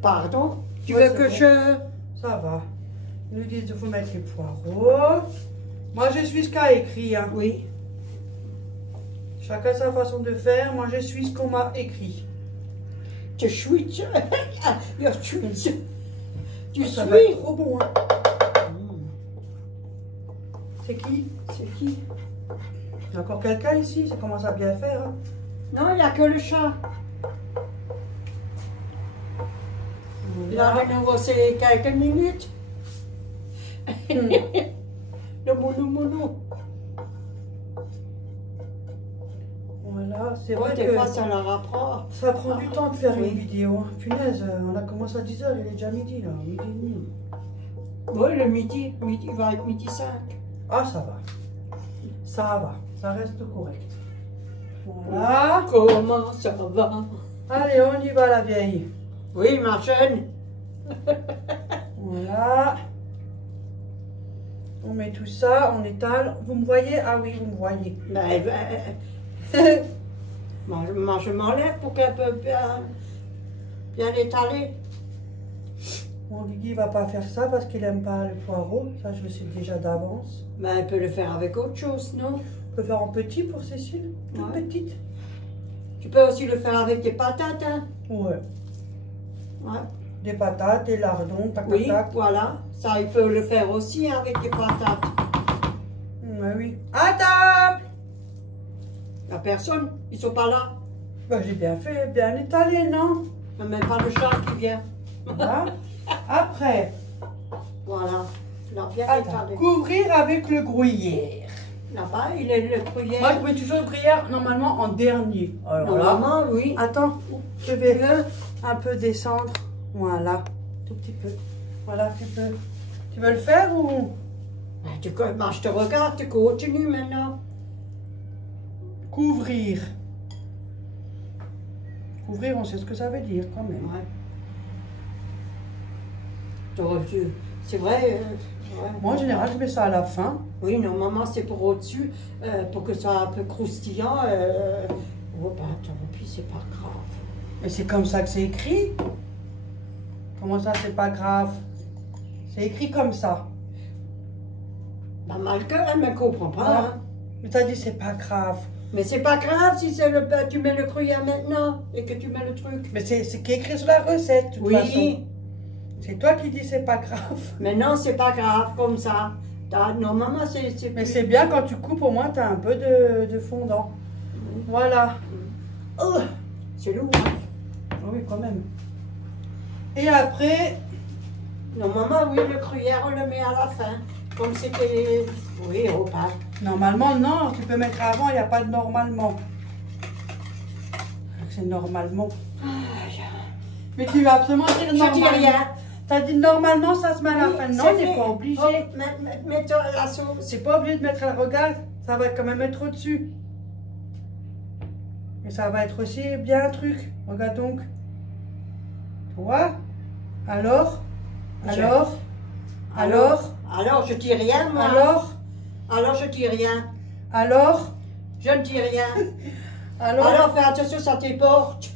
Pardon? Tu Ouais, veux que bon. Ça va. Ils nous disent qu'il faut mettre les poireaux. Moi, je suis ce qu'a écrit. Hein. Oui. Chacun sa façon de faire. Moi, je suis ce qu'on m'a écrit. Tu suis. Tu Ça va suis. être trop bon. Hein. C'est qui? C'est qui? Il y a encore quelqu'un ici? Ça commence à bien faire. Hein. Non, il n'y a que le chat. Là, de nouveau, c'est quelques minutes. Le moulou. Voilà, c'est Oh, vrai des que fois, ça leur apprend. ça prend du temps de faire Oui. une vidéo. Punaise, on a commencé à 10 h, il est déjà midi là, midi et demi. Oui, le midi va être midi 5. Ah, ça va. Ça reste correct. Voilà. Comment ça va? Allez, on y va la vieille. Oui, ma jeune. Voilà. On met tout ça, on étale. Vous me voyez? Ah oui, vous me voyez. Moi, je m'enlève pour qu'elle peut bien étaler. Mon Guigui va pas faire ça parce qu'il aime pas le poireau. Ça, je le sais déjà d'avance. Mais elle peut le faire avec autre chose, non? On peut faire en petit pour Cécile. Toute Ouais. petite. Tu peux aussi le faire avec des patates, hein? Ouais. Ouais. Des patates, des lardons, tac, Oui, tac. voilà. Ça, il peut le faire aussi hein, avec des patates. Ouais, oui. À table! Il n'y a personne, ils sont pas là. Bah, j'ai bien fait, bien étalé, non? Même pas le chat qui vient. Voilà. Après, Voilà. Il a bien attends, étalé. couvrir avec le gruyère. Là-bas, il est le gruyère. Moi, je mets toujours le gruyère normalement en dernier. Alors là, Normalement, oui. attends, je vais un peu descendre. Voilà, tout petit peu. Voilà, tu peux. Tu veux le faire ou? Ben, je te regarde, tu continues maintenant. Couvrir. Couvrir, on sait ce que ça veut dire quand même. Ouais. T'aurais dû- C'est vrai. Ouais. Moi, en général, je mets ça à la fin. Oui, normalement, c'est pour au-dessus, pour que ça soit un peu croustillant. Oh, ben, tant pis, c'est pas grave. Mais c'est comme ça que c'est écrit. Comment ça, c'est pas grave? C'est écrit comme ça. Ben, Malcolm, elle ne comprend pas. Ah. Hein. Mais t'as dit c'est pas grave. Mais c'est pas grave si c'est tu mets le gruyère maintenant et que tu mets le truc. Mais c'est qui est écrit sur la recette, de toute façon. Oui, C'est toi qui dis c'est pas grave. mais non, c'est pas grave comme ça. Normalement, c'est. Mais c'est bien quand tu coupes, au moins t'as un peu de fondant. Voilà. Oh. C'est lourd. Oui, quand même. Et après, Normalement, oui, le gruyère, on le met à la fin. Comme c'était. Oui, au pas. normalement, non, tu peux mettre avant, il n'y a pas de normalement. C'est normalement. Mais tu vas absolument dire Je dis normalement. rien. T'as dit normalement, ça se met à la Oui, fin. Non, c'est t'es fait. pas obligé. Oh, mets-toi la sauce. C'est pas obligé de mettre la regarde, ça va quand même être au-dessus. Et ça va être aussi bien un truc. Regarde donc. Tu vois? Alors, Alors, je dis rien, moi. Alors, je dis rien. alors, Je ne dis rien. Alors, fais attention, ça t'éporte.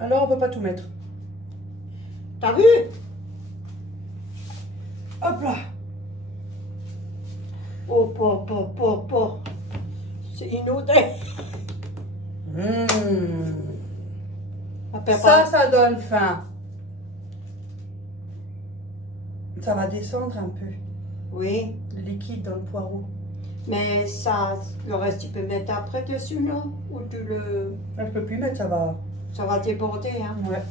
on peut pas tout mettre. T'as vu? Hop là. Oh. C'est inondé. Ça donne faim. Ça va descendre un peu. Oui. le liquide dans le poireau. Mais ça, le reste, tu peux mettre après dessus, non? Ou tu le... Là, je peux plus mettre, Ça va déborder, hein? Ouais.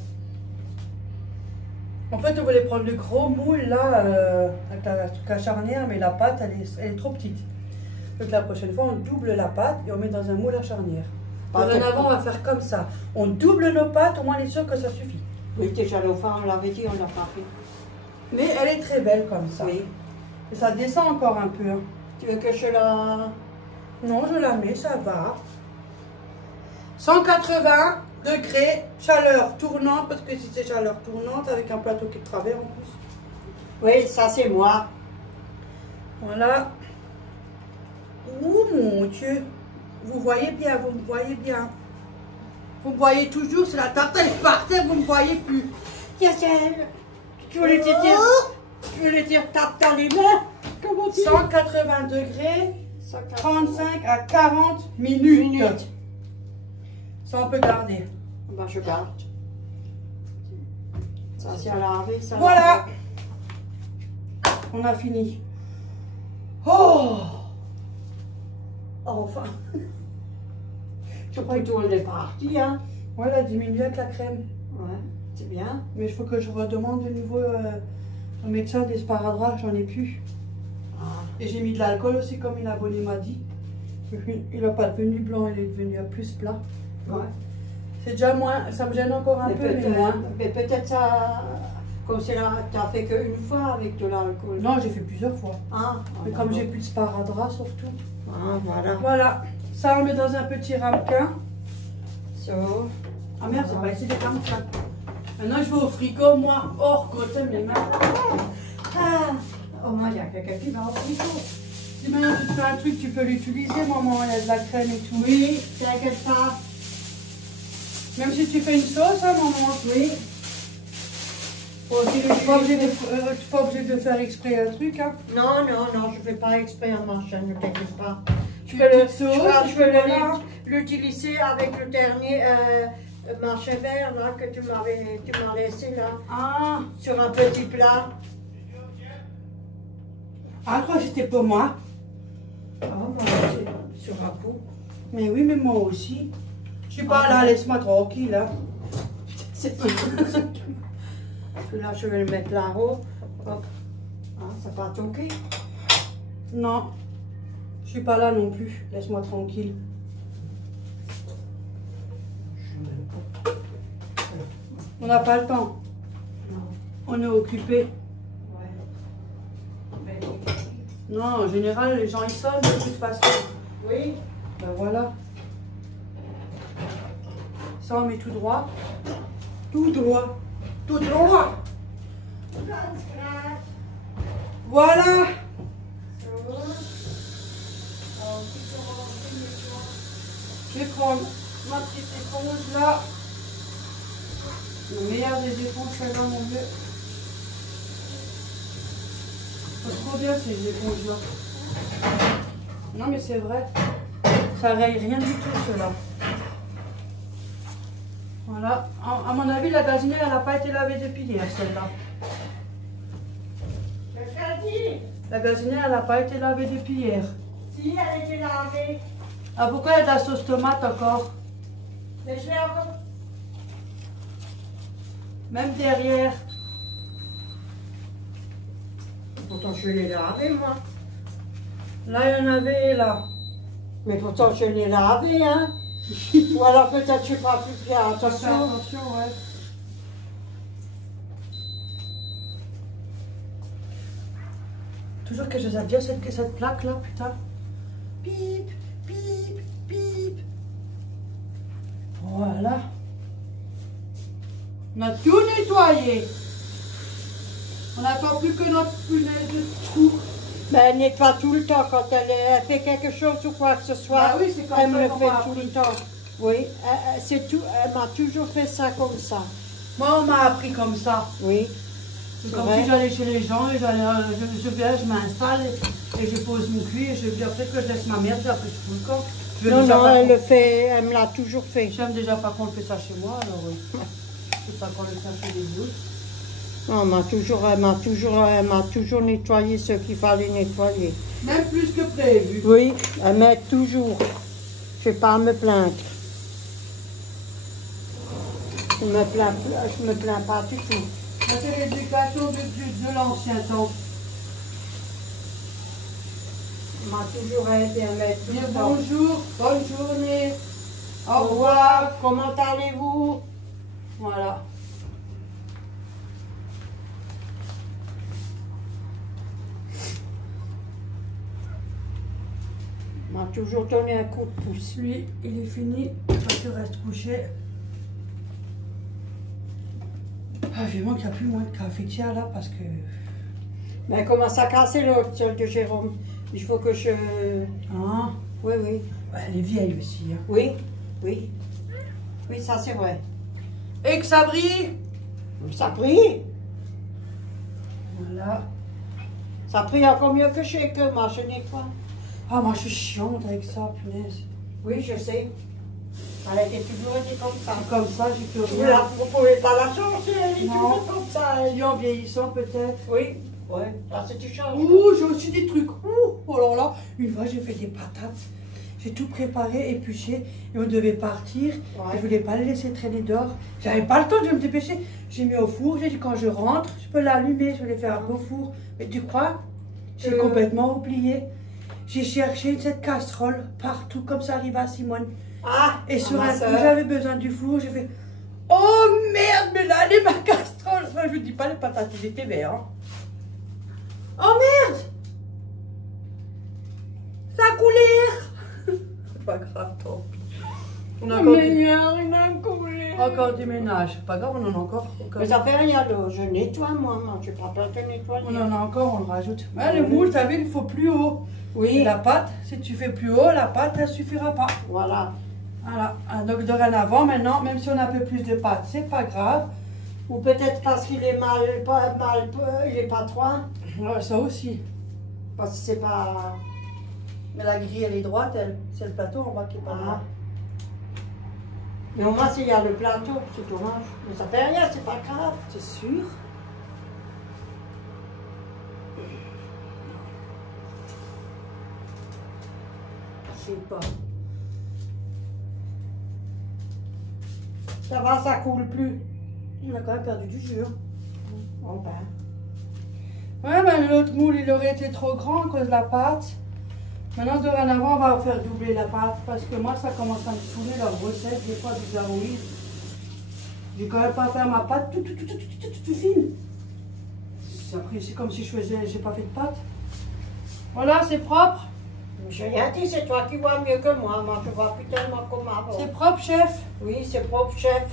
En fait, on voulait prendre le gros moule, là, avec la charnière, mais la pâte, elle est trop petite. Donc la prochaine fois, on double la pâte et on met dans un moule à charnière. Dorénavant, on va faire comme ça. On double nos pâtes, au moins on est sûr que ça suffit. Oui, déjà l'autre fois, on l'avait dit, on l'a pas fait. Mais elle est très belle comme ça. Oui. Et ça descend encore un peu. Hein. Tu veux que je la... Non, je la mets, ça va. 180 degrés, chaleur tournante, parce que si c'est chaleur tournante, avec un plateau qui est de travers en plus. Oui, ça c'est moi. Voilà. Oh mon Dieu. Vous voyez bien, vous me voyez bien. Vous me voyez toujours, c'est la tarte elle est par terre, vous me voyez plus. Tiens, tu voulais te dire, tape dans les mains. Comment tu 180 degrés, 35 à 40 minutes. Ça, on peut garder. Ben, je garde. Ça, c'est à laver, ça. Voilà. On a fini. Oh! Enfin. Tu crois que tout est parti, hein? Ouais, elle a diminué avec la crème. Ouais, c'est bien. Mais il faut que je redemande de nouveau au médecin des sparadrap, j'en ai plus. Ah. Et j'ai mis de l'alcool aussi, comme une abonnée m'a dit. Il n'a pas devenu blanc, il est devenu plus plat. Ouais. C'est déjà moins, ça me gêne encore un peu, mais moins. Mais peut-être ça, comme c'est là, tu n'as fait qu'une fois avec de l'alcool. Non, j'ai fait plusieurs fois. Ah, Mais comme j'ai plus de sparadrap surtout. Ah, voilà. Voilà, ça on met dans un petit ramequin. So. Ah merde, c'est pas ici les ramequins. Maintenant je vais au frigo, moi, hors côté mes mains. Ah, au moins il y a quelqu'un qui va au frigo. Si maintenant tu te fais un truc, tu peux l'utiliser, maman, il y a de la crème et tout. Oui, t'inquiète pas. Même si tu fais une sauce, hein, maman. Oui. Tu n'es pas obligé de faire exprès un truc, hein. Non, je ne fais pas exprès en marchant, ne t'inquiète pas. Je peux l'utiliser avec le dernier marché vert là, que tu m'as laissé là, sur un petit plat. Ah, je crois que c'était pour moi. Ah, moi aussi, sur un coup. Mais oui, mais moi aussi. Je suis pas là, laisse-moi tranquille. Hein. Là, je vais le mettre là-haut. Hop. Ah, ça n'a pas toqué? Non. Je suis pas là non plus. Laisse-moi tranquille. On n'a pas le temps. Non. On est occupé. Ouais. Non, en général, les gens ils sonnent de toute façon. Oui. Ben voilà. Ça, on met tout droit. Tout droit. Tout droit. Voilà. Je vais prendre ma petite éponge là. La meilleure des éponges, celle-là, mon Dieu. C'est trop bien ces éponges là. Non mais c'est vrai. Ça raye rien du tout cela. Voilà. À mon avis, la gazinière, elle n'a pas été lavée depuis hier, celle-là. La gazinière, elle n'a pas été lavée depuis hier. Si, elle était lavée. Ah, pourquoi il y a de la sauce tomate encore? Mais je l'ai encore. Même derrière. Pourtant, je l'ai lavé, moi. Là, il y en avait, là. Mais pourtant, je l'ai lavé, hein. Ou alors peut-être je n'ai pas pu faire attention. Attention, ouais. Toujours que je sais bien cette plaque là, putain. Pip, pip, pip. Voilà. On a tout nettoyé. On n'attend plus que notre punaise de trou. Mais elle n'est pas tout le temps quand elle fait quelque chose ou quoi que ce soit. Ah oui, c'est comme elle ça me le qu'on fait m'a tout appris. le temps. Oui, c'est tout. Elle m'a toujours fait ça comme ça. Moi, on m'a appris comme ça. Oui. C'est comme si j'allais chez les gens et je viens, je m'installe et je pose mon cul et je dis après que je laisse ma mère, après je fous le camp. Non, elle le fait, elle me l'a toujours fait. J'aime déjà pas qu'on le fait ça chez moi, alors je sais pas qu'on le fait chez les autres. Non, elle m'a toujours nettoyé ce qu'il fallait nettoyer. Même plus que prévu. Oui, elle m'aide toujours. Je ne vais pas me plaindre. Je me plains pas du tout. Ça, c'est l'éducation de l'ancien temps. Elle m'a toujours aidé à mettre tout Dire le temps. bonjour, bonne journée, au Au revoir. revoir, comment allez-vous? Voilà. Elle m'a toujours donné un coup de pouce. Lui, il est fini. Toi, tu restes couché. Ah, vivement qu'il n'y a plus moins de cafetière là parce que. Mais elle commence à casser l'autre, celle de Jérôme. Il faut que je... Ah, Oui, oui. ouais, elle est vieille aussi. Hein. Oui, oui. Oui, ça c'est vrai. Et que ça brille. Ça brille. Voilà. Ça brille encore mieux que moi, je nettoie. Ah, moi je suis chiante avec ça, punaise. Oui, je sais. Elle a toujours été comme ça. C'est comme ça, j'ai plus Vous rien. ne pouvez pas la changer, elle est Non. toujours comme ça. elle. Si en vieillissant peut-être. Oui, oui, là c'est du change. Ouh, j'ai aussi des trucs. Ouh, alors là, une fois j'ai fait des patates. J'ai tout préparé, épluché, et on devait partir. Ouais. Je voulais pas les laisser traîner dehors. J'avais pas le temps de me dépêcher. J'ai mis au four, j'ai dit quand je rentre, je peux l'allumer, je voulais faire un beau four. Mais tu crois, j'ai complètement oublié. J'ai cherché cette casserole partout, comme ça arrive à Simone. Ah, Et sur ma un coup, sœur. j'avais besoin du four, j'ai fait oh merde, mais là, elle est ma casserole. Enfin, je ne dis pas les patates, ils étaient verts. Hein. Oh merde, ça a coulé. C'est pas grave, tant pis. On a encore, Mais il y a rien à couler. encore du ménage. Pas grave, on en a encore. Mais ça fait rien, là. Je nettoie, moi. Je n'ai pas peur de nettoyer. On en a encore, on le rajoute. Ouais, le moule, t'as vu, il faut plus haut. Oui, La pâte, si tu fais plus haut, la pâte, elle suffira pas. voilà. Voilà. Ah, donc dorénavant, maintenant, même si on a un peu plus de pâte, c'est pas grave. Ou peut-être parce qu'il est il est pas droit. Ouais, ça aussi. Parce que c'est pas... Mais la grille, elle est droite, elle. C'est le plateau en bas qui est pas droit. Ah. Mais au moins, s'il y a le plateau, c'est dommage. Mais ça fait rien, c'est pas grave. C'est sûr. Je sais pas. Ça va, ça coule plus. On a quand même perdu du jus. Hein. Bon ben. Ouais, ben l'autre moule, il aurait été trop grand à cause de la pâte. Maintenant, dorénavant, on va faire doubler la pâte parce que moi, ça commence à me saouler la recette, des fois, du garouille. J'ai quand même pas faire ma pâte tout fine. Après, c'est comme si j'ai pas fait de pâte. Voilà, c'est propre. J'ai rien dit, c'est toi qui vois mieux que moi. Moi, je vois plus tellement comme avant. C'est propre, chef. Oui, c'est propre, chef.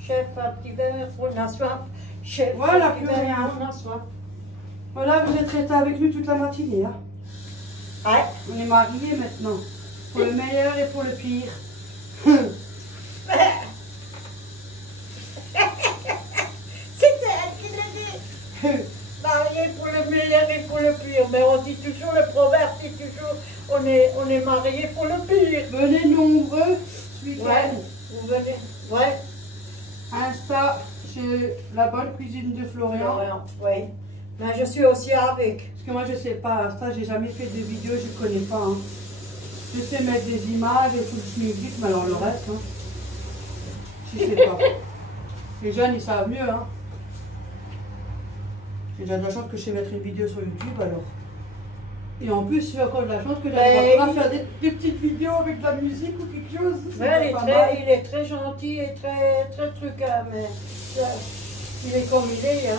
Chef, un petit verre, on a soif. Chef, Voilà, un petit plus verre, rien. on a soif. Voilà, vous êtes restés avec nous toute la matinée. Hein. Ouais. On est mariés maintenant. Pour le meilleur et pour le pire. C'était elle qui l'a dit. Marié pour le meilleur et pour le pire. Mais on dit toujours, le proverbe dit toujours, on est marié pour le pire. Venez nombreux ce week-end. Ouais, vous venez. Ouais. Insta chez la bonne cuisine de Florian. Oui. Mais je suis aussi avec. Parce que moi je sais pas, Insta, j'ai jamais fait de vidéo, je connais pas. Hein. Je sais mettre des images et tout le schmilblick, mais alors le reste, hein, je sais pas. Les jeunes ils savent mieux. Hein. J'ai déjà de la chance que je sais mettre une vidéo sur YouTube alors. Et en plus, j'ai encore de la chance que j'arrive à faire des petites vidéos avec de la musique ou quelque chose. Ouais, il est très gentil et très truc, hein, mais il est comme il est. Hein.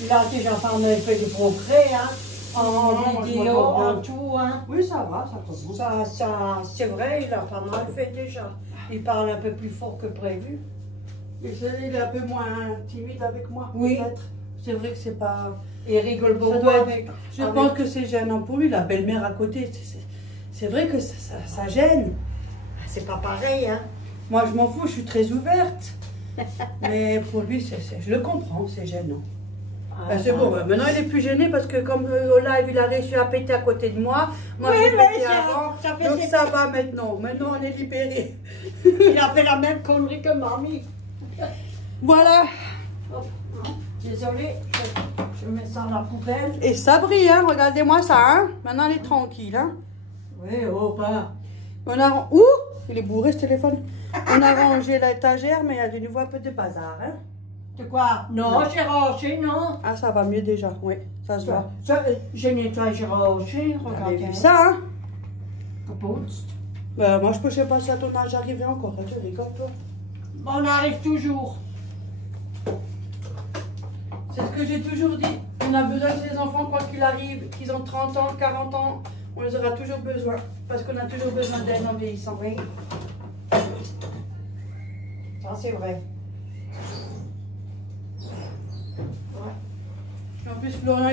Il a déjà fait du progrès, hein, en vidéo, en tout. Hein. Oui, ça va, ça commence. Ça, c'est vrai, il a pas mal fait déjà. Il parle un peu plus fort que prévu. Et il est un peu moins timide avec moi, Oui. peut-être. C'est vrai que c'est pas... Il rigole Ça beaucoup doit être- avec. Je pense que c'est gênant pour lui, la belle-mère à côté. C'est vrai que ça gêne. C'est pas pareil, hein. Moi, je m'en fous, je suis très ouverte. Mais pour lui, je le comprends, c'est gênant. Ben, c'est bon, ben, maintenant il est plus gêné parce que comme au live, il a réussi à péter à côté de moi. Moi, Oui, j'ai mais pété ça- avant. ça fait Donc ses- ça va maintenant. Maintenant, on est libérés. Il a fait la même connerie que mamie. Voilà, Hop, hein. Désolée, je mets ça dans la poubelle. Et ça brille, hein. Regardez-moi ça, hein. Maintenant, elle est tranquille, hein. Oui, oh, pas. On a... Ouh, il est bourré, ce téléphone. On a rangé l'étagère, mais il y a de nouveau un peu de bazar, hein. De quoi? Non, j'ai rangé, non. Ah, ça va mieux déjà, oui. Ça se voit. J'ai nettoyé, j'ai rangé. Vous avez Regardez. vu ça, hein. Kapoetst. Bah, moi, je sais pas si à ton âge j'arriverai encore. Tu rigoles, toi. On arrive toujours. C'est ce que j'ai toujours dit. On a besoin de ces enfants, quoi qu'il arrive, qu'ils ont 30 ans, 40 ans, on les aura toujours besoin. Parce qu'on a toujours besoin d'aide en vieillissant. Oui. Ça, c'est vrai. Ouais. En plus, Florian,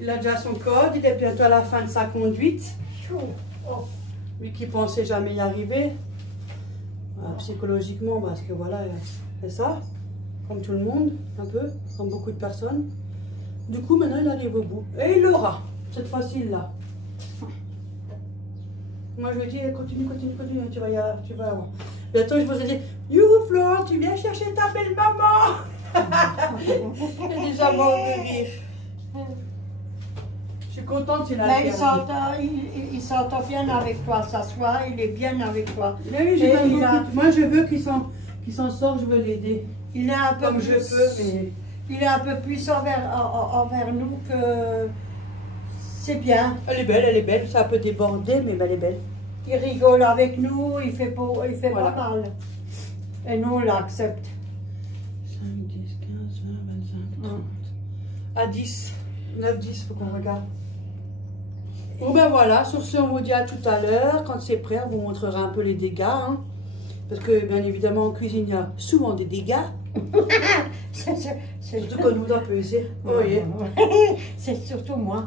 il a déjà son code. Il est bientôt à la fin de sa conduite. Oh. Lui qui pensait jamais y arriver. Psychologiquement, parce que voilà, c'est ça. Comme tout le monde, un peu, comme beaucoup de personnes. Du coup, maintenant, il arrive au bout. Et il l'aura, cette fois-ci, il l'a. Moi, je lui dis, continue, tu vas y avoir. Bientôt, je vous ai dit, youhou, Florent, tu viens chercher ta belle maman. Il est déjà mort de rire. Je suis contente qu'il a Là, il s'entend bien avec toi, s'assoit, il est bien avec toi. Mais oui, moi, je veux qu'il s'en sort, je veux l'aider. Il est un peu comme plus, je peux, mais... Il est un peu plus envers nous que c'est bien. Elle est belle, ça peut déborder, mais elle est belle. Il rigole avec nous, il fait Voilà. pas mal. Et nous, on l'accepte. 5, 10, 15, 20, 25, 30. À 10, 9, 10, faut qu'on regarde. Bon ben voilà, sur ce, on vous dit à tout à l'heure. Quand c'est prêt, on vous montrera un peu les dégâts. Hein. Parce que, bien évidemment, en cuisine, il y a souvent des dégâts. Surtout quand nous, on peut essayer. Oui. C'est surtout moi.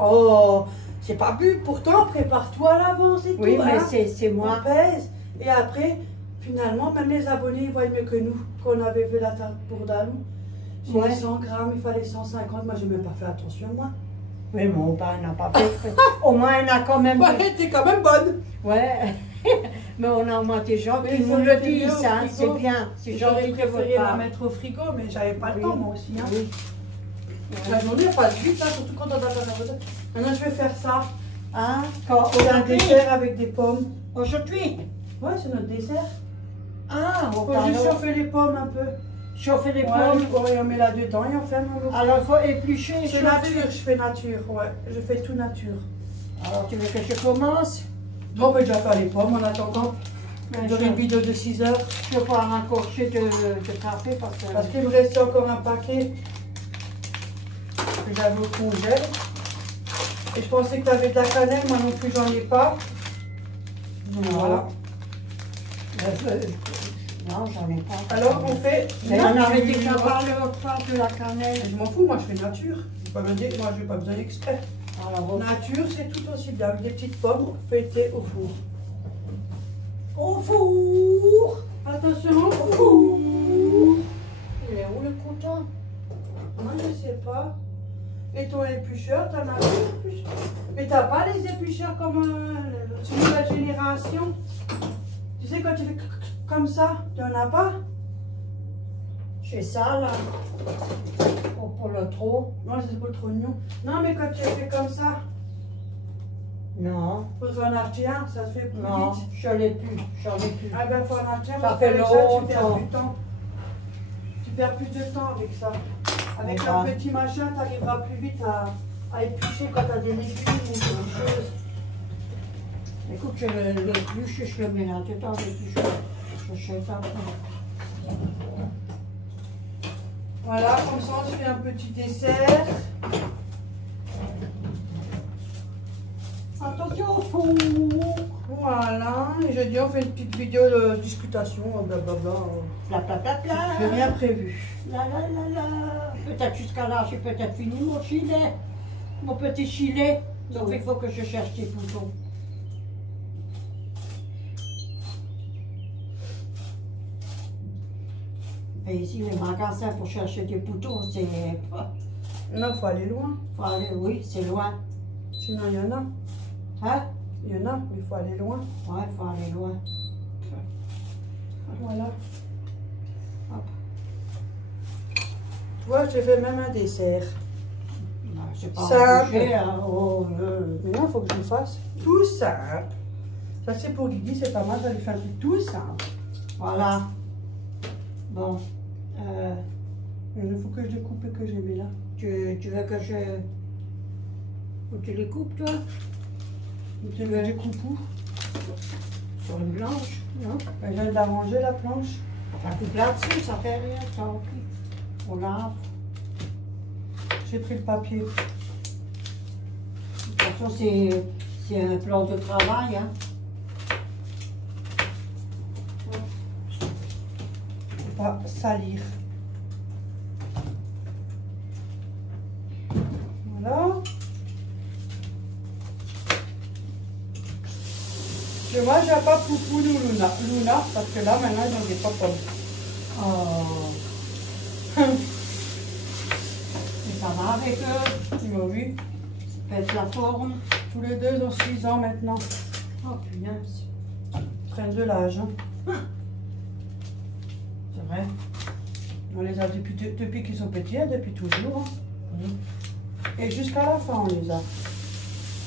Oh, c'est pas bu, pourtant, prépare-toi à l'avance et oui, tout. mais hein. c'est moi. On pèse. Et après, finalement, même les abonnés, ils voient mieux que nous, qu'on avait fait la tarte pour Dalou. J'ai Ouais. 100 grammes, il fallait 150. Moi, je n'ai même pas fait attention, moi. Oui, mon père n'a pas fait. Au moins, elle a quand même. Ouais, t'es quand même bonne. Ouais. Mais on a au moins des gens Mais qui ça nous aurait le été mieux disent, au hein, frigo. c'est bien. C'est J'aurais gentil de préféré votre la part. mettre au frigo, mais j'avais pas le Oui. temps, moi aussi. Hein. Oui. La journée, elle passe vite, hein, surtout quand on a la recette. Maintenant, je vais faire ça. Hein? Quand C'est un aujourd'hui? dessert avec des pommes. Aujourd'hui? Ouais, c'est notre dessert. Ah, on Faut juste chauffer les pommes un peu. chauffer les Ouais, pommes. on met là-dedans et on fait un lot. Alors, il faut éplucher et C'est chauffer. nature, je fais nature, ouais. Je fais tout nature. Alors, tu veux que je commence? Bon, on peut déjà faire les pommes en attendant. Ben, J'aurai une vidéo de 6 heures. Je vais boire un corchet de café Parce qu'il me restait encore un paquet que j'avais au congèle. Et je pensais que tu avais de la cannelle, moi non plus j'en ai pas. Donc, voilà. Non, j'en ai pas. Alors on fait. Mais on avait nature. déjà parlé l'autre fois de la cannelle. Je m'en fous, moi je fais nature. Moi je n'ai pas besoin d'expert. Alors, Nature c'est tout aussi bien. Avec des petites pommes feuilletées au four. au four. Attention, au four. Il est où le couteau? Moi je sais pas. Et ton éplucheur, t'en as pas l'éplucheur? Mais t'as pas les éplucheurs comme sur nouvelle génération? Tu sais quand tu fais comme ça, tu en as pas? J'ai ça là. Pour le trop. Non, c'est pas trop mignon. Non, mais quand tu fais comme ça, Non. faut en acheter un, ça se fait plus Non, vite. je l'ai plus. J'en ai plus. Ah ben faut en acheter un, Ça parce fait qu'avec ça, tu perds longtemps. du temps. Tu perds plus de temps avec ça. Avec D'accord. le petit machin, tu arriveras plus vite à éplucher quand tu as des légumes ou des choses. Écoute, je l'épluche, je le mets là-dedans, l'épluche. Je sais ça. Voilà, comme ça on se fait un petit dessert. Attention au four. Voilà, et je dis on fait une petite vidéo de discutation, blablabla. Pla pla pla pla. J'ai rien prévu. La la la la. Peut-être jusqu'à là, j'ai peut-être fini mon gilet. Mon petit gilet. Donc il faut que je cherche des boutons. Et ici, les magasins pour chercher des boutons, c'est. Non, faut aller loin. Faut aller, oui, c'est loin. Sinon, il y en a. Hein? Il y en a, mais il faut aller loin. Ouais, faut aller loin. Voilà. Hop. Tu vois, j'ai fait même un dessert. C'est pas Simple. obligé, hein. Oh, Mais non, il faut que je le fasse tout simple. Ça, c'est pour Guigui, c'est pas mal, ça lui fait un truc tout simple. voilà. Bon. Il faut que je découpe et que je les mets là. Tu veux que je... Ou tu les coupes, toi? Tu veux que je découpe où? Sur une planche, non? Je viens d'arranger la planche. La coupe là-dessus, ça fait rien, ça, ok. On lave. J'ai pris le papier. De toute façon, c'est un plan de travail, hein. Faut pas salir. Voilà. Je vois, j'ai pas Poupou ou Luna, parce que là, maintenant, ils ont des pop-up. Oh. Et ça va avec eux? Oui. Faites la forme. Tous les deux ont 6 ans maintenant. Oh, punaise. Ils prennent de l'âge. Hein. C'est vrai. On les a depuis qu'ils sont petits, hein, depuis toujours. Hein. Et jusqu'à la fin, on les a.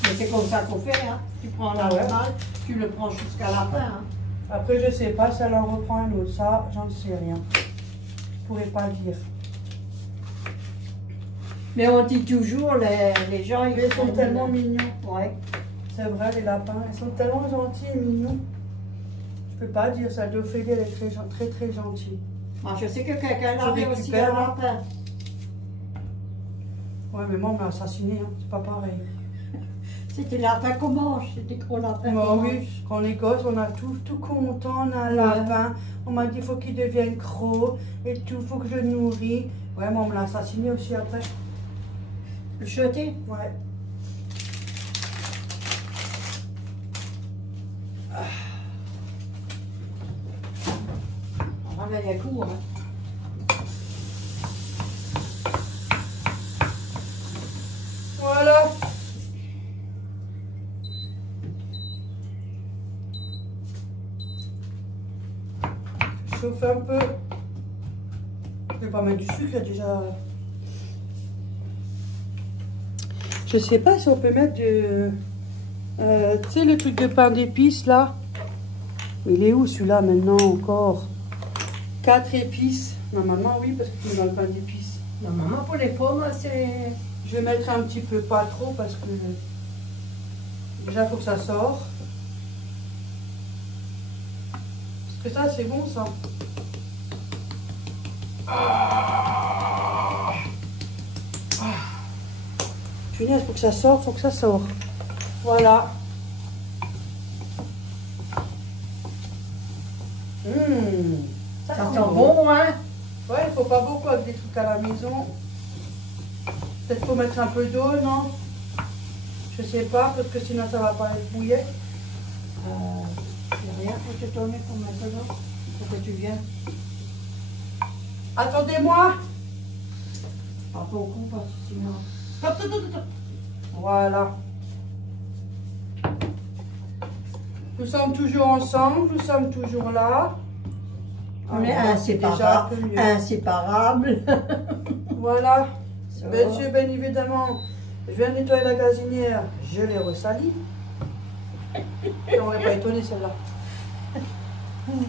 Mais c'est comme ça qu'on fait, hein. Tu prends l'animal, tu le prends jusqu'à la fin, hein. Après, je sais pas si elle en reprend un autre. Ça, j'en sais rien. Je pourrais pas dire. Mais on dit toujours, les gens, Ils sont tellement mignons. Ouais. C'est vrai, les lapins, ils sont tellement gentils et mignons. Je peux pas dire ça. L'Ophélie, elle est très, très, très gentille. Moi, je sais que quelqu'un Je avait aussi un récupère, hein. lapin. Ouais, mais moi, on m'a assassiné, hein. C'est pas pareil. C'était lapin qu'on mange, c'était gros lapin. Moi, oui, quand les gosses, on a tout content, on a un lapin. On m'a dit, il faut qu'il devienne gros et tout, il faut que je le nourris. Ouais, moi, on me l'a assassiné aussi après. Le jeter? Ouais. On ramène les coups, hein. Voilà. Je chauffe un peu. Je vais pas mettre du sucre, il y a déjà. Je sais pas si on peut mettre du. Tu sais, le truc de pain d'épices là. Il est où celui-là maintenant encore? 4 épices. Normalement, oui, parce que tu mets dans le pain d'épices. Normalement, pour les pommes, c'est... Je vais mettre un petit peu, pas trop, parce que déjà, il faut que ça sorte. Parce que ça, c'est bon, ça. Punaise, faut que ça sorte, faut que ça sorte. Voilà. Ça sent bon, hein? Ouais, il faut pas beaucoup avec des trucs à la maison. Peut-être faut mettre un peu d'eau, non? Je sais pas, parce que sinon ça va pas être bouillir. Il n'y a rien pour te tourner pour maintenant. Pour que tu viennes. Attendez-moi. Pas beaucoup, parce que sinon... Voilà. Nous sommes toujours ensemble, nous sommes toujours là. On est c'est déjà un peu mieux. inséparables. Voilà. Ça Bien va. sûr, bien évidemment, je viens de nettoyer la gazinière, je l'ai ressalie. On n'aurait pas étonné celle-là.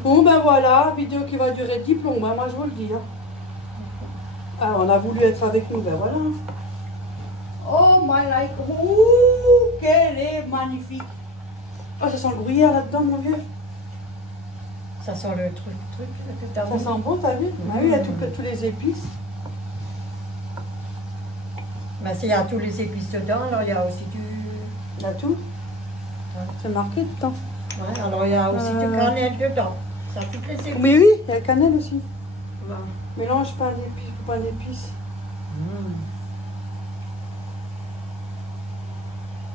Bon ben voilà, vidéo qui va durer 10 plombs, hein, moi je vous le dis. Hein. Alors on a voulu être avec nous, ben voilà. Oh my like, ouh, qu'elle est magnifique. Oh, ça sent le gruyère là-dedans, mon vieux. Ça sent le truc que t'as Ça sent bon, t'as vu? Ah oui, il y a tous les épices. Ben, s'il y a tous les épices dedans, alors il y a aussi du... Il y a tout. C'est marqué dedans. Ouais, alors il y a aussi du cannelle dedans. Ça a toutes les épices. Mais oui, il y a la cannelle aussi. Ouais. Mélange pain d'épices.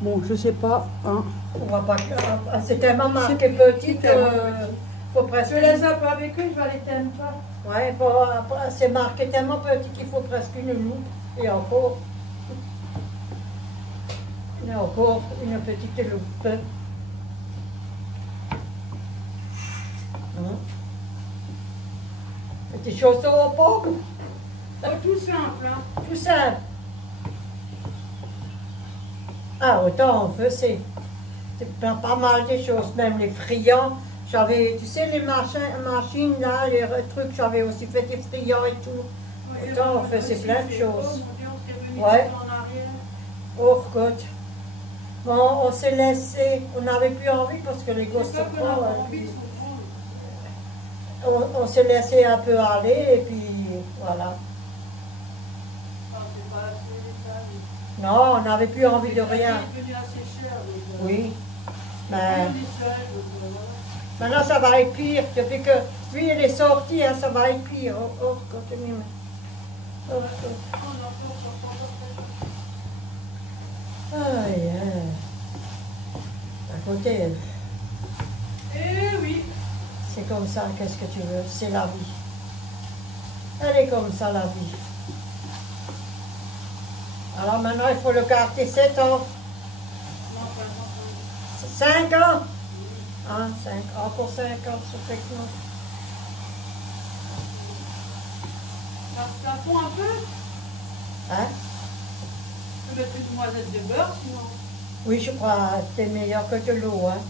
Bon, je sais pas. Hein. On va pas... C'est tellement marqué petite, faut presque... Je laisse un peu avec eux, je vais aller t'aimer pas. Ouais, c'est marqué tellement petit qu'il faut presque une loupe. Et encore... Il y a encore une petite loupe. Petit chausson aux pommes. Tout simple, hein. Tout simple. Ah, autant on faisait. C'est pas mal des choses, même les friands. J'avais, tu sais, les machines là, les trucs, j'avais aussi fait des friands et tout. Autant on faisait plein de choses. Ouais. Oh, God. Bon, on s'est laissé, on n'avait plus envie parce que les gosses sont grands. On s'est laissé un peu aller et puis voilà. Non, on n'avait plus envie de rien. Oui. Mais maintenant ça va être pire. Depuis que lui il est sorti, hein, ça va être pire. Oh, continue. Oh, aïe, aïe. À côté. Eh oui. C'est comme ça, qu'est-ce que tu veux? C'est la vie. Elle est comme ça, la vie. Alors maintenant, il faut le garder 7 ans. 5 ans? Ah, 5 ans. Encore 5 ans, ça fait que non. Ça fond un peu? Hein? Tu peux mettre une noisette de beurre, sinon. Oui, je crois que c'est meilleur que de l'eau, hein.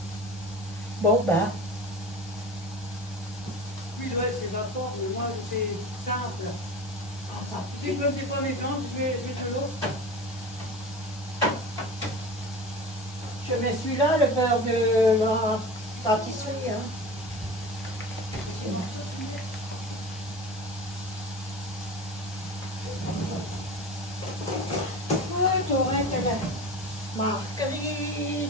Bon, ben. Oui, ouais, c'est d'accord, mais moi, c'est simple. Enfin, tu sais, comme c'est pas mes viandes, je mets de l'eau. Je mets celui-là, le beurre de la pâtisserie, hein. Marguerite,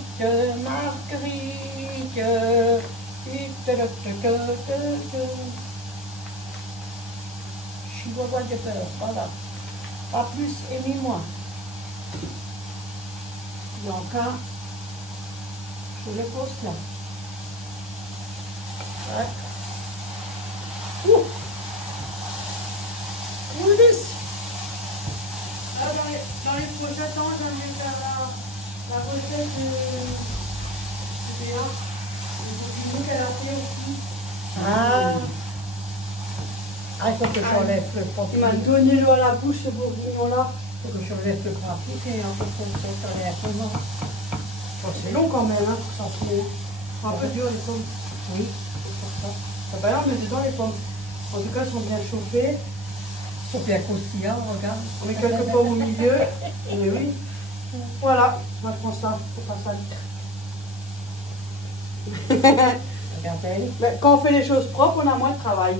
Marguerite, chihuahua de beurre, voilà. Pas plus, aimez-moi. Et encore, je le pose là. Ouais. Ouh! Goodness! Là, dans les prochains temps, j'en vais faire la recette de Béa. Il faut qu'elle a fait aussi. Ah! Ah, il faut que j'enlève le profil. Il m'a donné l'eau à la bouche, ce bourguignon-là. Il faut que j'enlève le graphique et un peu comme ça, ça a l'air comment. C'est long quand même, hein, pour s'en filer. C'est un peu dur les pommes. Oui. C'est pour ça. Ah bah là, on met dedans les pommes. En tout cas, elles sont bien chauffées. Faut bien croustillant, regarde. On met quelques pommes au milieu. Mais oui. Voilà, on va prendre ça. C'est pas ça. Regarde-elle. Mais quand on fait les choses propres, on a moins de travail.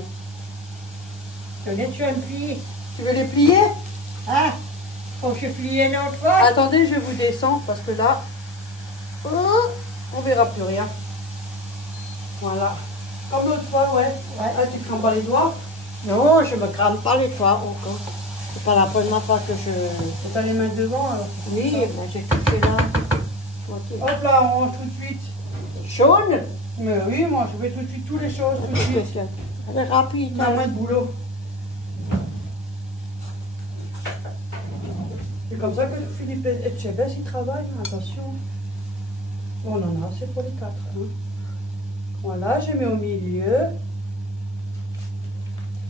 Tenez, tu vas me plier. Tu veux les plier? Ah! Faut que je plie une autre fois. Attendez, je vous descends parce que là, on verra plus rien. Voilà. Comme l'autre fois, ouais. Là, tu te crames pas les doigts. Non, je me crame pas les doigts encore. C'est pas la première fois que je... Tu as les mains devant alors. Oui, mais j'ai tout fait là. Hop là, on range tout de suite. Jaune? Mais oui, moi je fais tout de suite toutes les choses, tout de suite. Elle est rapide. T'as moins de boulot. C'est comme ça que Philippe Etchebest il travaille, attention. On en a, c'est pour les 4. Hein. Voilà, je mets au milieu.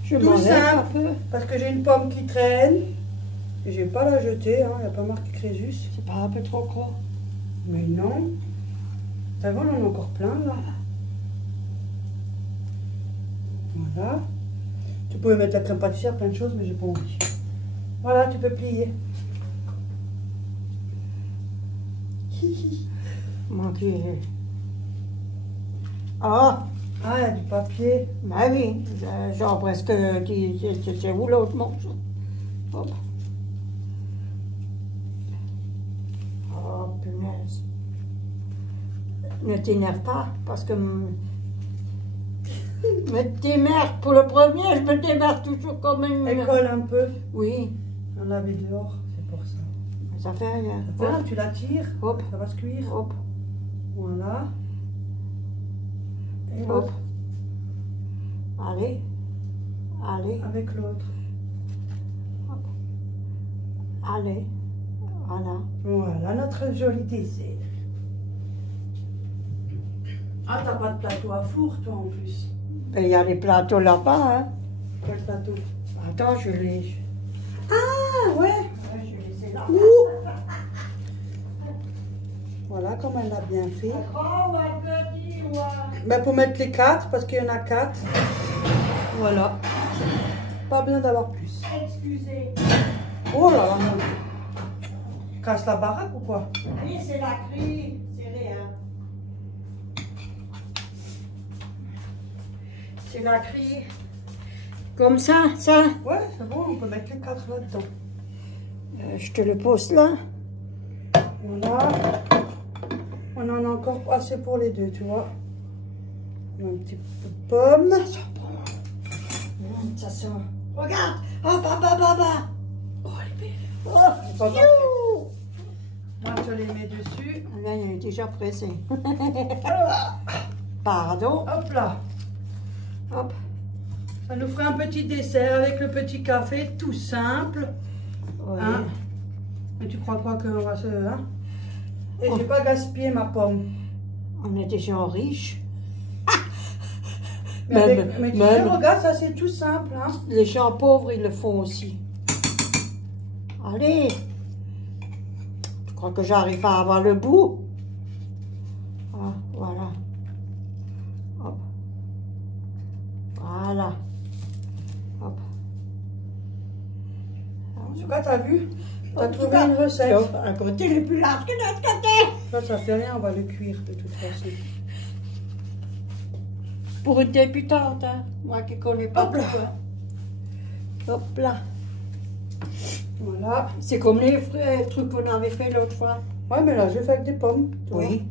Je tout simple, parce que j'ai une pomme qui traîne. Et je vais pas la jeter, hein. Il n'y a pas marqué Crésus. C'est pas un peu trop gros? Mais non. T'as vu, on en a encore plein là. Voilà. Tu pouvais mettre la crème pâtissière, plein de choses, mais j'ai pas envie. Voilà, tu peux plier. Mon Dieu. Ah! Ah, il y a du papier. Ben oui, genre presque, c'est où l'autre morceau? Hop. Oh, punaise. Ne t'énerve pas, parce que... Me t'émerde, pour le premier, je me démerde toujours comme une... Elle colle un peu. Oui. On l'avait dehors, c'est pour ça. Ça fait rien. Voilà, tu la tires, Hop. ça va se cuire. Hop. Voilà. Et Hop. Allez. Allez. avec l'autre. Allez. Voilà. Voilà notre joli dessert. Ah, t'as pas de plateau à four, toi, en plus. Il y a les plateaux là-bas, hein. Quel plateau? Attends, je les... ouais. Ouais, je vais laisser là. Voilà, comme elle l'a bien fait. Un grand ou un petit ou un... Ben, pour mettre les 4, parce qu'il y en a 4. Voilà. Pas besoin d'avoir plus. Excusez. Oh là là, mon Dieu. Casse la baraque ou quoi? Oui, c'est la crie. C'est rien. C'est la crie. Comme ça, ça. Ouais, c'est bon, on peut mettre les 4 là-dedans. Je te le pose là. Voilà. On en a encore assez pour les deux, tu vois. Un petit peu de pomme. Ça sent bon. Ça sent. Regarde. Oh, baba. Oh, elle est belle. Oh, you. Moi, je les mets dessus. Là, il est déjà pressé. Pardon. Hop là. Hop. Ça nous ferait un petit dessert avec le petit café, tout simple. Oui. Hein? Mais tu crois quoi qu'on va se... Hein? Et j'ai pas gaspillé ma pomme. On est déjà riches. Mais tu sais, regarde, ça c'est tout simple. Hein? Les gens pauvres, ils le font aussi. Allez. Je crois que j'arrive à avoir le bout. Ah, voilà. Hop. Voilà. Hop. En tout cas, t'as vu? T'as trouvé une recette. Un côté le plus large que l'autre côté. Ça fait rien, on va le cuire de toute façon. Pour une débutante, hein. Moi qui connais pas. Hop là. Hop là. Voilà. C'est comme les trucs qu'on avait fait l'autre fois. Ouais, mais là, je fais avec des pommes. Tu vois. Oui.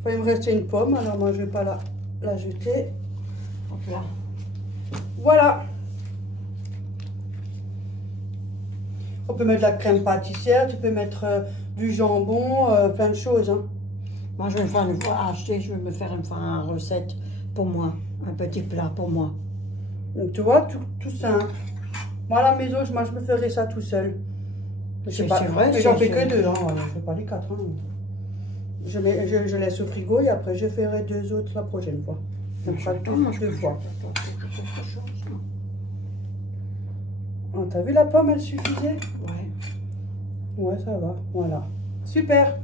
Enfin, il me restait une pomme, alors moi, je vais pas la jeter. Hop là. Voilà. On peut mettre de la crème pâtissière, tu peux mettre du jambon, plein de choses. Hein. Moi, je vais me faire une fois acheter, je vais me faire une recette pour moi. Un petit plat pour moi. Donc, tu vois, tout simple. Moi, à la maison, moi, je me ferais ça tout seul. C'est vrai, j'en fais que 2, hein. Je fais pas les 4. Hein. Je laisse au frigo et après, je ferai 2 autres la prochaine fois. Je ferai tout 2 fois. Oh, t'as vu la pomme, elle suffisait? Ouais. Ouais, ça va. Voilà. Super.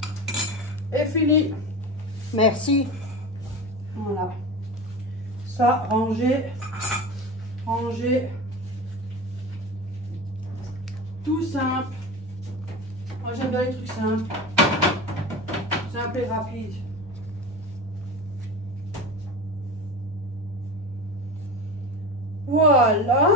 Et fini. Merci. Voilà. Ça, ranger. Tout simple. Moi, j'aime bien les trucs simples. Simple et rapide. Voilà.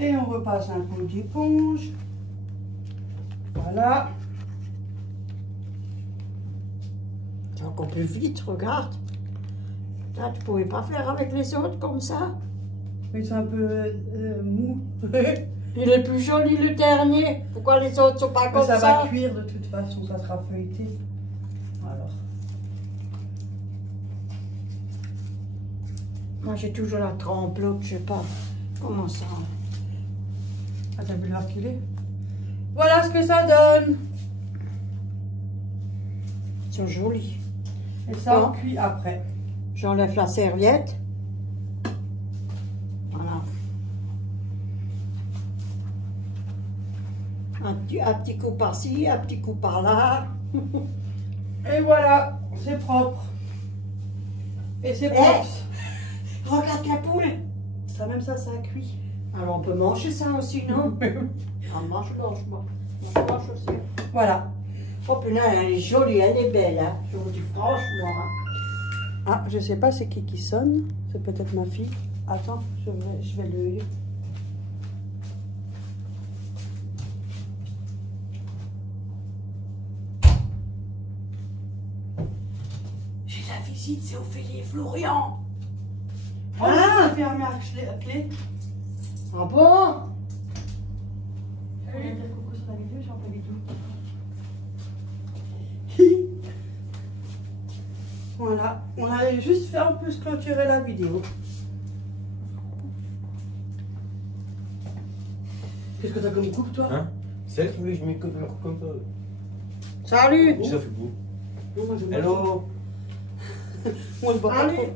Et on repasse un coup d'éponge. Voilà. C'est encore plus vite, regarde. Là, tu pouvais pas faire avec les autres comme ça. Mais c'est un peu mou. Il est plus joli le dernier. Pourquoi les autres sont pas comme ça? Ça va cuire de toute façon, ça sera feuilleté. Alors. Moi, j'ai toujours la tremplote, je sais pas comment ça. Ah, t'as vu le qu'il Voilà ce que ça donne. Ils sont jolis. Et ça, on Bon. cuit après. J'enlève la serviette. Voilà. Un petit coup par-ci, un petit coup par-là. Et voilà, c'est propre. Et c'est propre. Regarde la poule. Ça, même ça a cuit. Alors on peut manger ça aussi, non? Ah, mange moi. Mange aussi. Voilà. Oh putain, elle est jolie, elle est belle, hein. Je vous dis franchement. Hein. Ah, je sais pas c'est qui sonne. C'est peut-être ma fille. Attends, je vais le... J'ai la visite, c'est Ophélie et Florian. Ah, ça fait un clé. Ah bon? On va dire coucou sur la vidéo, j'ai entendu tout. Voilà, on allait juste faire un peu se clôturer la vidéo. Qu'est-ce que t'as comme coupe, toi? Hein? C'est elle qui voulait que je me coupe comme ça. Salut. Ça fait beau. Non, moi, je Hello. On le voit pas trop.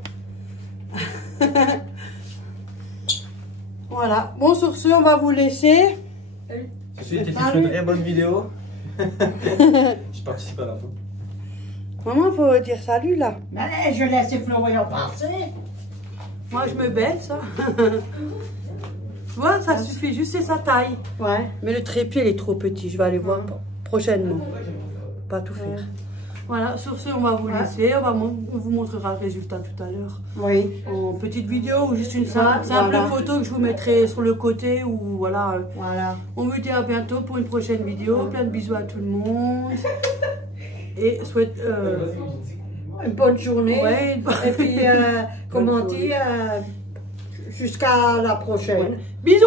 Voilà. Bon, sur ce, on va vous laisser. C'était une très bonne vidéo. Je participe à la fin. Maman, faut dire salut là. Mais je laisse Florian passer. Moi, je me baisse. Tu vois, ça suffit juste, c'est sa taille. Ouais. Mais le trépied, il est trop petit. Je vais aller voir prochainement. Pas tout faire. Voilà, sur ce, on va vous laisser. On vous montrera le résultat tout à l'heure. Oui. En petite vidéo ou juste une simple photo que je vous mettrai sur le côté. Ou voilà. Voilà. On vous dit à bientôt pour une prochaine vidéo. Plein de bisous à tout le monde. Et souhaite Une bonne journée. Ouais, Et puis, comment on dit, jusqu'à la prochaine. Bisous.